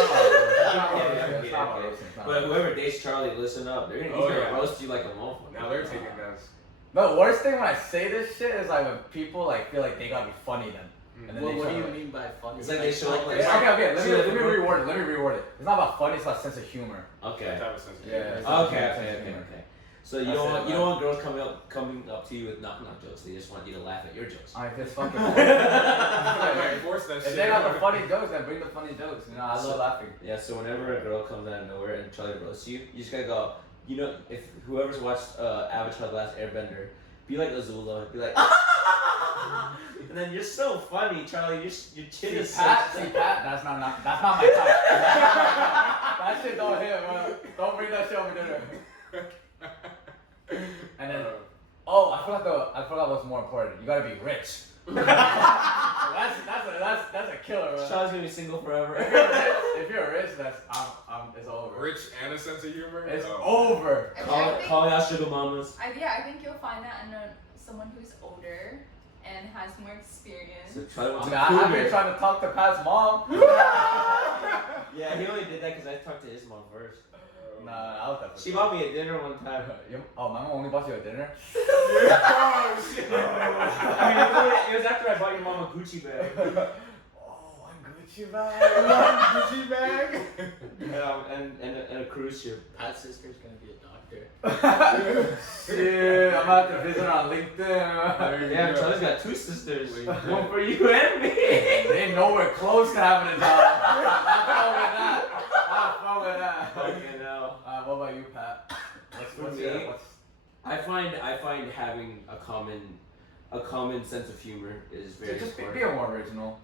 not Okay. roasting. But whoever dates Charlie, listen up. He's gonna roast you like a motherfucker. Now they're taking notes. The worst thing when I say this shit is like when people like feel like they gotta be funny then. And then Well, they what show do you up. mean by funny? It's like they show up like- Okay, let me See, reword it. It's not about funny, it's about sense of humor. Okay. That type of sense. Yeah. Okay. So you don't want girls coming up to you with knock jokes. They just want you to laugh at your jokes. Alright, this fucking. Force that If shit. they got the funny jokes, then bring the funny jokes. You know, I love laughing. Yeah. So whenever a girl comes out of nowhere and tries to roast you, you just gotta go. You know, if whoever's watched Avatar: The Last Airbender, be like Azula, be like, and then you're so funny, Charlie. Your chin is so. Pat, that's not my type. That shit don't hit, bro. Don't bring that shit over dinner. And then, I forgot what's more important. You gotta be rich. that's a killer, bro. Charlie's gonna be single forever. If you're rich, it's over. Rich and a sense of humor. It's over. Calling out sugar mamas. I think you'll find that in someone who's older and has more experience. So Charlie wants I've been trying to talk to Pat's mom. Yeah, he only did that because I talked to his mom first. Nah, I was definitely. She bought me a dinner one time. My mom only bought you a dinner? Oh shit! I mean, it was after I bought your mom a Gucci bag. Oh, a Gucci bag. Gucci bag. And a cruise ship. Pat's sister's gonna be a doctor. Shit, I'm about to visit her on LinkedIn. Yeah, Charlie's got two sisters. One for you and me. They ain't nowhere close to having a job. Have fun with that. Okay, now. What about you, Pat? For me, I find having a common sense of humor is very just important. be more original.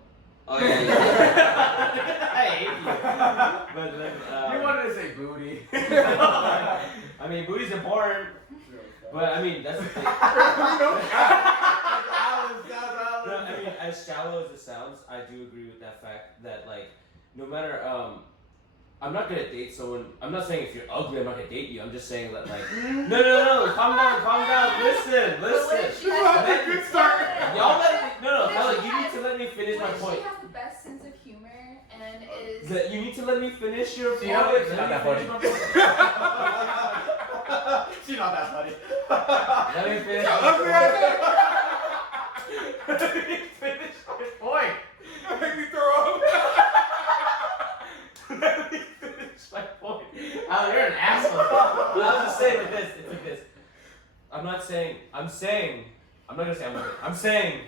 Oh yeah. I hate you. But then You wanted to say booty. I mean, booty's important. But I mean, that's the thing. No, I mean, as shallow as it sounds, I do agree with that fact that like, no matter I'm not gonna date someone. I'm not saying if you're ugly, I'm not gonna date you. I'm just saying that like, no, calm down, listen. That's a good start. Y'all Helen, you need to let me finish my point. She has the best sense of humor and is. You need to let me finish your point. She's not that funny. She's not that funny. Let me finish my point. Let me finish my point. Make me throw up. Let me finish my point. Alan, you're an asshole. I'll just say it like this. It's like this. I'm not saying. I'm saying. I'm not gonna say I'm not. I'm saying.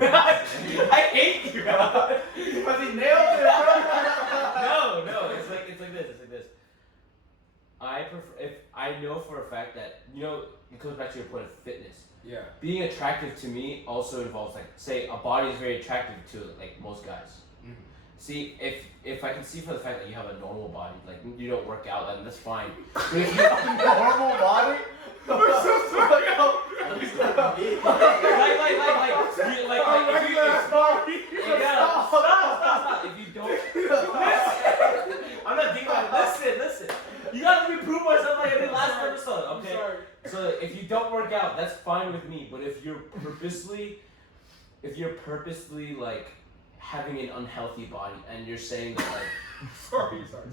I hate you. Because he nailed it, bro. No. It's like this. I prefer if I know for a fact that it goes back to your point of fitness. Yeah. Being attractive to me also involves like say a body is very attractive to like most guys. Mm-hmm. See, if I can see for the fact that you have a normal body, like you don't work out, then that's fine. But if you have a normal body, I'm so sorry. Stop. If you don't, listen. I'm not thinking about it. Listen. You gotta let me prove myself like I did last episode. Okay. I'm sorry. So if you don't work out, that's fine with me. But if you're purposely like having an unhealthy body, and you're saying that like, Sorry. you guys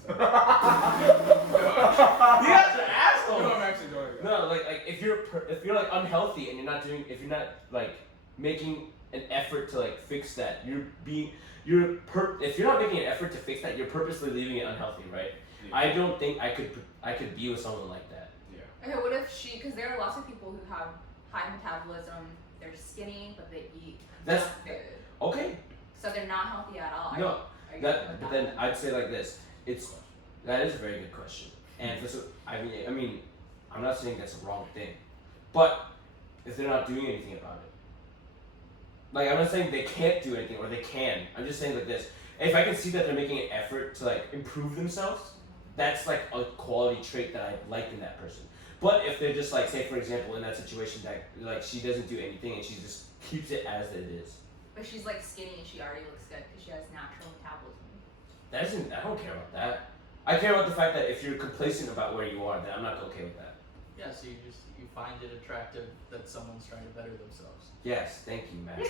are assholes. No, I'm actually doing it. No, like if you're like unhealthy and if you're not like making an effort to like fix that, if you're not making an effort to fix that, you're purposely leaving it unhealthy, right? Yeah. I don't think I could be with someone like that. Yeah. Okay, what if because there are lots of people who have high metabolism, they're skinny, but they eat That's junk food. okay. So they're not healthy at all. No, Are you but then I'd say like this. That is a very good question. And I mean, I'm not saying that's a wrong thing, but if they're not doing anything about it, like I'm not saying they can't do anything or they can. I'm just saying like this. If I can see that they're making an effort to like improve themselves, that's like a quality trait that I like in that person. But if they're just like, say for example, in that situation that like she doesn't do anything and she just keeps it as it is. But she's like skinny and she already looks good because she has natural metabolism. I don't care about that. I care about the fact that if you're complacent about where you are, then I'm not okay with that. Yeah, so you find it attractive that someone's trying to better themselves. Yes, thank you, Matt.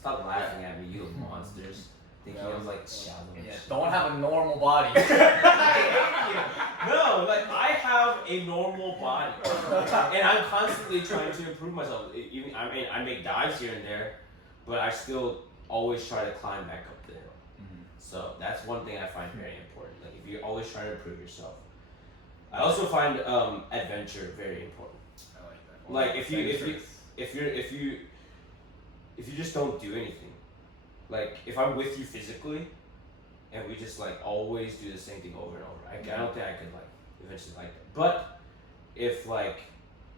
Stop laughing at me, you monsters. Thinking I was like shallow. Yeah, don't have a normal body. I hate you. No, like I have a normal body, and I'm constantly trying to improve myself. Even I make dives here and there, but I still always try to climb back up the hill. Mm-hmm. So that's one thing I find very important. Like if you're always trying to improve yourself, I also find adventure very important. I like that. Like if you just don't do anything, like if I'm with you physically, and we just like always do the same thing over and over, I don't think I could like eventually like that. But if like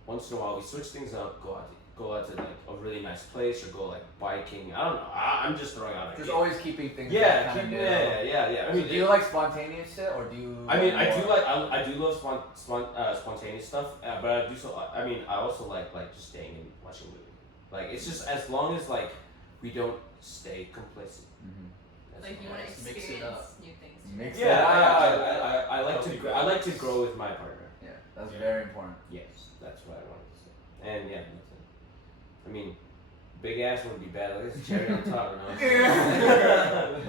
once in a while we switch things up, go out to like a really nice place or go like biking. I don't know. I'm just throwing out. Just always keeping things. Yeah, kinda new. yeah. I mean, do you like spontaneous shit or do you? I mean, I do love spontaneous stuff, but I do so. I mean, I also like just staying and watching a movie. Like it's just as long as like we don't stay complacent. Mm-hmm. Like you want to Mix it experience up. new things. Mix it Yeah, up. I like to grow with my partner. Yeah, that's very important. Yes, that's what I wanted to say. And yeah, that's it. I mean, big ass wouldn't be bad. Like this cherry on top, you know.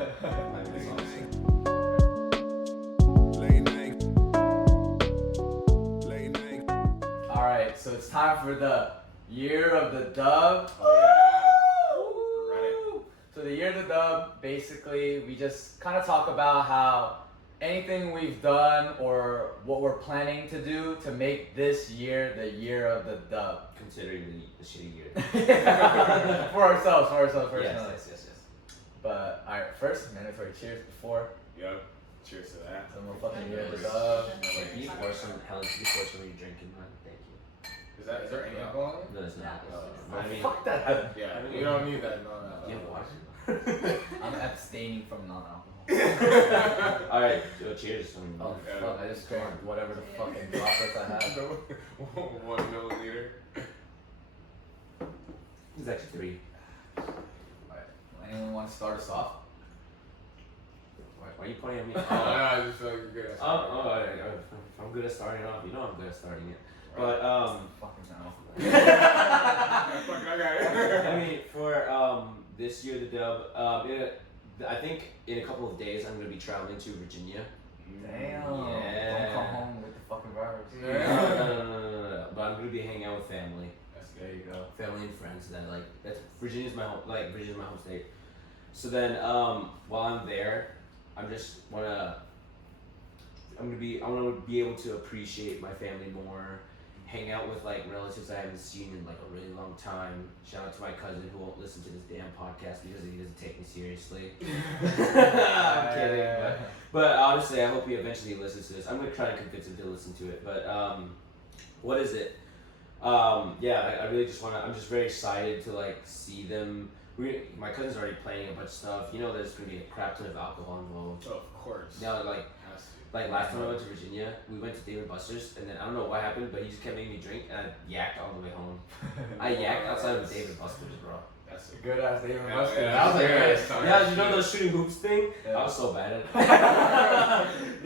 All right, so it's time for the year of the dub. So the year of the dub, basically, we just kind of talk about how anything we've done or what we're planning to do to make this year the year of the dub. Considering the shitty year. for ourselves personally. Yes. But all right, first mandatory cheers before. Yep. Cheers to that. Some motherfucking year of the dub. Like, can you pour some, Helen, can you pour some of your drinking, man? Thank you. Is there any alcohol in it? No, it's not. No. I mean, Fuck that. Yeah, you don't need that. No. you have water? I'm abstaining from non-alcohol. Alright, cheers. Oh fuck! I just drank whatever the fucking droplets I had. 1 milliliter. It's actually 3. Alright, anyone want to start us off? Why are you pointing at me? I just feel like you're good at starting. If I'm good at starting off, you know I'm good at starting it. But Fucking no. I mean, for this year the dub, I think in a couple of days I'm gonna be traveling to Virginia. Damn. Yeah. Don't come home with the fucking virus. No. But I'm gonna be hanging out with family. There you go. Family and friends. Virginia's my home. Virginia's my home state. So then, while I'm there, I wanna be able to appreciate my family more. Hang out with like relatives I haven't seen in like a really long time. Shout out to my cousin who won't listen to this damn podcast because he doesn't take me seriously. I'm kidding, but honestly, I hope he eventually listens to this. I'm gonna try to convince him to listen to it. But what is it? I really just wanna. I'm just very excited to like see them. My cousin's already planning a bunch of stuff. You know, there's gonna be a crap ton of alcohol involved. Oh, of course. Now, like. Has to. Like last time I went to Virginia, we went to Dave & Buster's, and then I don't know what happened, but he just kept making me drink, and I yacked all the way home. I yacked outside of Dave & Buster's, bro. That's a Good ass David Yeah, Buster. yeah, That was like yeah. good. Yeah, you know those shooting hoops thing? Yeah. I was so bad at it.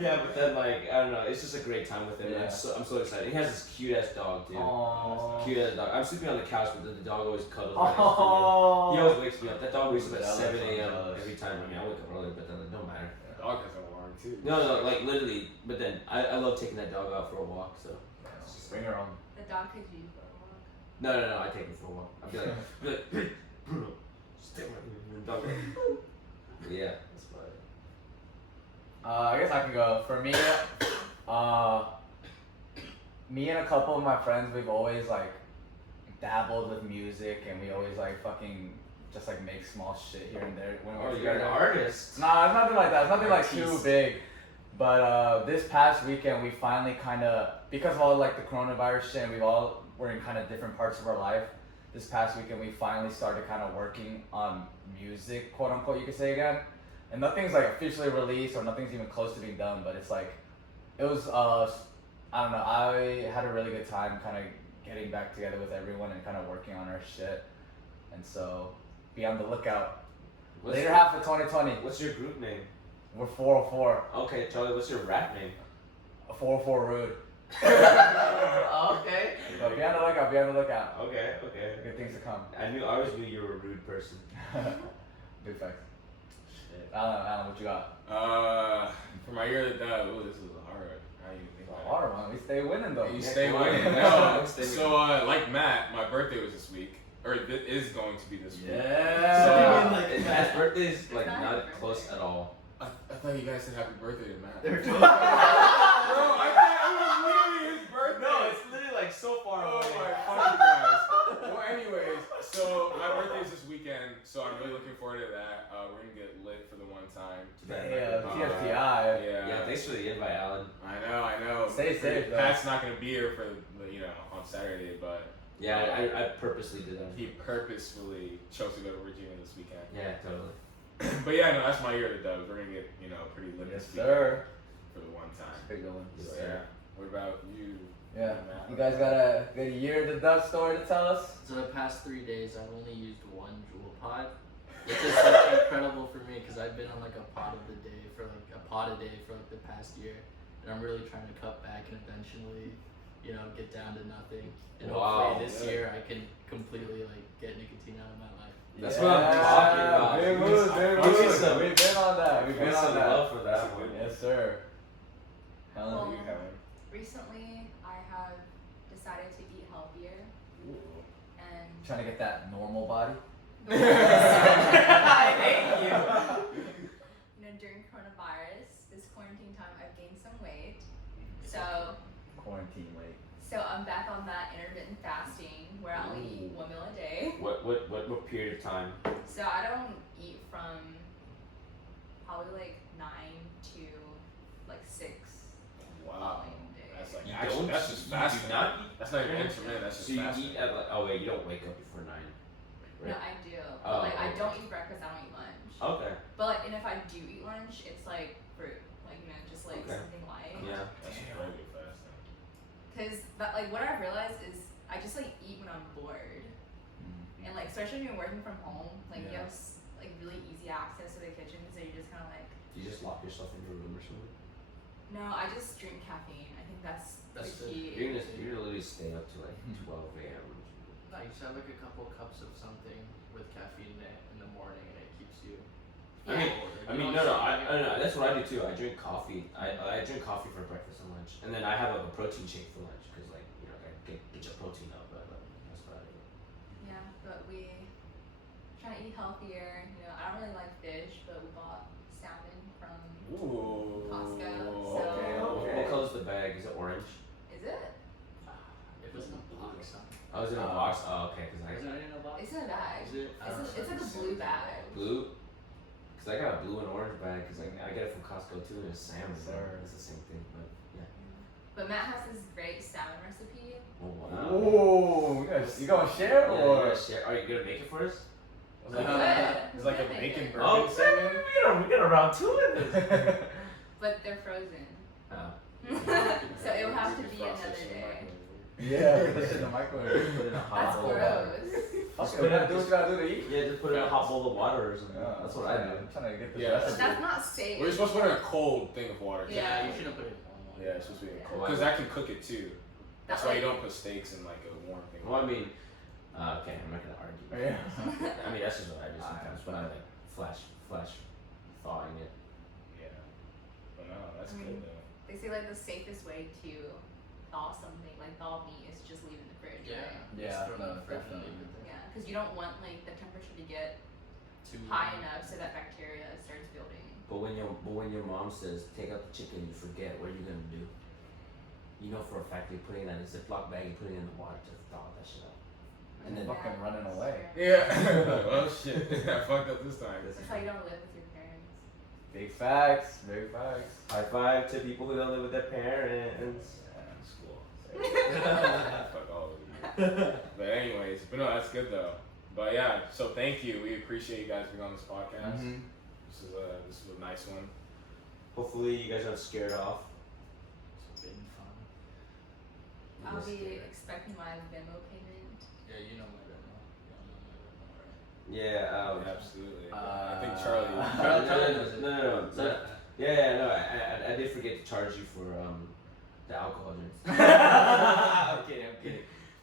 Yeah, but then like I don't know, it's just a great time with him. Yeah. I'm so excited. He has this cute ass dog too. Aww. Cute ass dog. I'm sleeping on the couch, but then the dog always cuddles right next to me. Aww. He always wakes me up. That dog wakes up at Yeah, 7 that's a.m. jealous. every time. I mean, I wake up early, but then it don't matter. dog has an alarm too. No, like literally. But then I love taking that dog out for a walk. So Bring her on. The dog could use for a walk. no, I take him for a walk. I'd be like, hey, Bruno, just take my dog. But yeah, that's about it. I guess I can go. For me, me and a couple of my friends, we've always like dabbled with music, and we always like fucking just like make small shit here and there when we're You're an together. artist. Nah, it's nothing like that. It's nothing like too Artiste. big. But this past weekend, we finally kind of, because of all like the coronavirus shit, and we're in kind of different parts of our life. This past weekend, we finally started kind of working on music, quote unquote, you could say again. And nothing's like officially released or nothing's even close to being done, but it's like, it was, I don't know, I had a really good time kind of getting back together with everyone and kind of working on our shit. And so, be on the lookout. Later half of 2020, What's your group name? we're 404. Okay, Charlie, what's your rap name? 404 Rude. Okay. So be on the lookout, be on the lookout. Okay. Good things to come. I always knew you were a rude person. Big facts. Alan, what you got? For my year of the dub, this is hard. How you think The about water one. We stay winning though. You Yeah, stay come on. winning. No. So, like Matt, my birthday was this week, or it is going to be this week. Yeah. Matt's birthday is like It's not not your birthday. close at all. I thought you guys said happy birthday to Matt. They're Bro, I thought it was me. so far Oh away. my fucking guys. Well, anyways, so my birthday's this weekend, so I'm really looking forward to that. We're gonna get lit for the one time. Yeah, TFTI. Yeah. Thanks for the invite, Alan. I know. Stay safe, though. Pat's not gonna be here for on Saturday, but Yeah, I purposely did that. he purposefully chose to go to Virginia this weekend. Yeah, totally. But yeah, no, that's my year of the Dubs. We're gonna get pretty lit Yes, this weekend sir. for the one time. Big one. So yeah. What about you? Yeah. Matt? You guys got a year of the Dove story to tell us? So the past 3 days, I've only used one Juul pod, which is like incredible for me because I've been on like a pod a day for like the past year, and I'm really trying to cut back and eventually, get down to nothing. And Wow. hopefully this year I can completely like get nicotine out of my life. That's what I'm talking about. Big moves, big I'll give moves. some- We've been on that. We've been Some on that. love for that one. Yes, sir. Helen. Well, You, Helen? recently I have decided to eat healthier and Trying to get that normal body. I hate you. during coronavirus, this quarantine time, I've gained some weight. So Quarantine weight. I'm back on that intermittent fasting where I only eat one meal a day. What period of time? So I don't eat from probably like 9 to like 6 Wow. following day. That's like You actually, don't? that's just You fasting. do not eat? That's not even intermittent. That's just So you fasting. eat at like, oh wait, you don't wake up before 9. No, I do. But Oh, like I okay. don't eat breakfast, I don't eat lunch. Okay. But like, and if I do eat lunch, it's like fruit, like just like Okay. something light. Yeah. That's very good fasting. Cause that like what I've realized is I just like eat when I'm bored, and like especially when you're working from home, like you Yeah. have like really easy access to the kitchen, so you just kind of like. You just lock yourself in your room or something. No, I just drink caffeine. I think that's That's the key. You're gonna literally stay up to like 12 a.m. I used to have like a couple cups of something with caffeine in it in the morning, and it keeps you. Yeah. I mean, no, that's what I do too. I drink coffee. I drink coffee for breakfast and lunch, and then I have like a protein shake for lunch because like I get your protein up. But that's what I do. Yeah, but we trying to eat healthier. I don't really like fish, but we bought salmon from Ooh. Costco. Okay, So okay. What color's the bag? Is it orange? is it? It was in a box. Oh, is it in a box? Oh, okay. Cause Is it in a box? It's in a bag. Is it? I don't know. It's like a blue bag. blue. Cause I got a blue and orange bag. Cause like I get it from Costco too, and it's salmon. Sir. It's the same thing, but yeah. But Matt has this great salmon recipe. Oh wow. Ooh, you gonna share Yeah, or? you gotta share. Are you gonna make it for us? It's like, Good. it's like a Good. bacon Good. bourbon Oh, salmon. we got a round 2 in this. But they're frozen. Oh. So it will have to be Defrost another this in the day. microwave. Yeah, put this in the microwave. Put it in a hot That's bowl. of water. gross. Okay, we gotta do what you gotta do to eat. Yeah, just put it in a hot bowl of water or something. Yeah, That's what I do. I'm trying to get this Yeah. But recipe. that's not safe. We're supposed to put it in a cold thing of water. Yeah. You shouldn't put it in warm water. Yeah, it's supposed to be in cold. Why? Because that can cook it too. That's That, why like- you don't put steaks in like a warm thing. Well, I mean, okay, I'm not gonna argue. Yeah. I mean, that's just what I do sometimes, but I like flash thawing it. Yeah. But no, that's I good mean- though. They say like the safest way to thaw something, like thaw meat, is just leave it in the fridge. Yeah. Right? Yeah, Just throw it in no, the fridge and definitely. leave it there. Yeah, because you don't want like the temperature to get Too high enough so that bacteria starts building. But when your mom says take out the chicken, you forget. What are you gonna do? You know for a fact you're putting that in a Ziploc bag, you're putting it in the water to thaw that shit out. And then fucking running that's away. true. Yeah. Oh shit. I fucked up this time. That's how you don't live with your parents. Big facts. Big facts. high five to people who don't live with their parents. School. Fuck all of you. But anyways, but no, that's good though. But yeah, so thank you. We appreciate you guys being on this podcast. Mhm. This is a nice one. Hopefully you guys aren't scared off. It's been fun. I'll be Yes. expecting my Venmo payment. Yeah, you know my Venmo. Yeah. Absolutely. I think Charlie. Charlie knows it. No. So, Yeah, no, I did forget to charge you for the alcohol drinks. I'm kidding.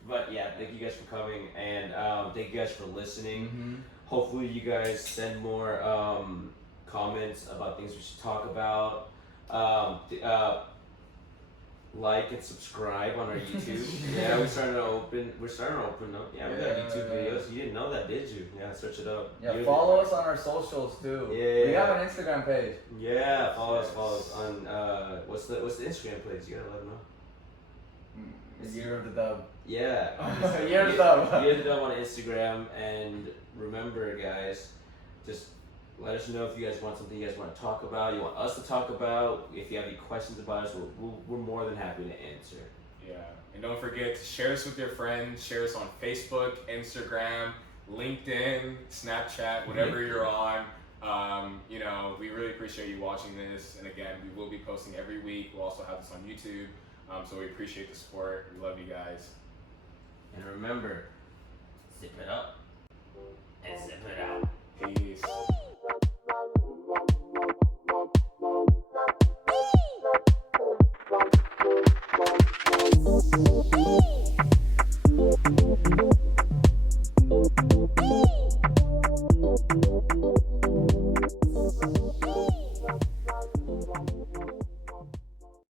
But yeah, thank you guys for coming, and thank you guys for listening. Mhm. Hopefully you guys send more comments about things we should talk about. Like and subscribe on our YouTube. Yeah, we're starting to open up. Yeah, we got Yeah. YouTube videos. You didn't know that, did you? Yeah, search it up. Yeah, You- follow us on our socials too. Yeah. We have an Instagram page. Yeah, follow us on what's the Instagram page? You gotta let them know. The year of the dub. Yeah. Year of the dub. Year of the dub on Instagram, and remember, guys, just let us know if you guys want something you guys want to talk about. You want us to talk about. If you have any questions about us, we're more than happy to answer. Yeah, and don't forget to share us with your friends. Share us on Facebook, Instagram, LinkedIn, Snapchat, whatever you're on. You know, we really appreciate you watching this. And again, we will be posting every week. We'll also have this on YouTube. So we appreciate the support. We love you guys. And remember, zip it up.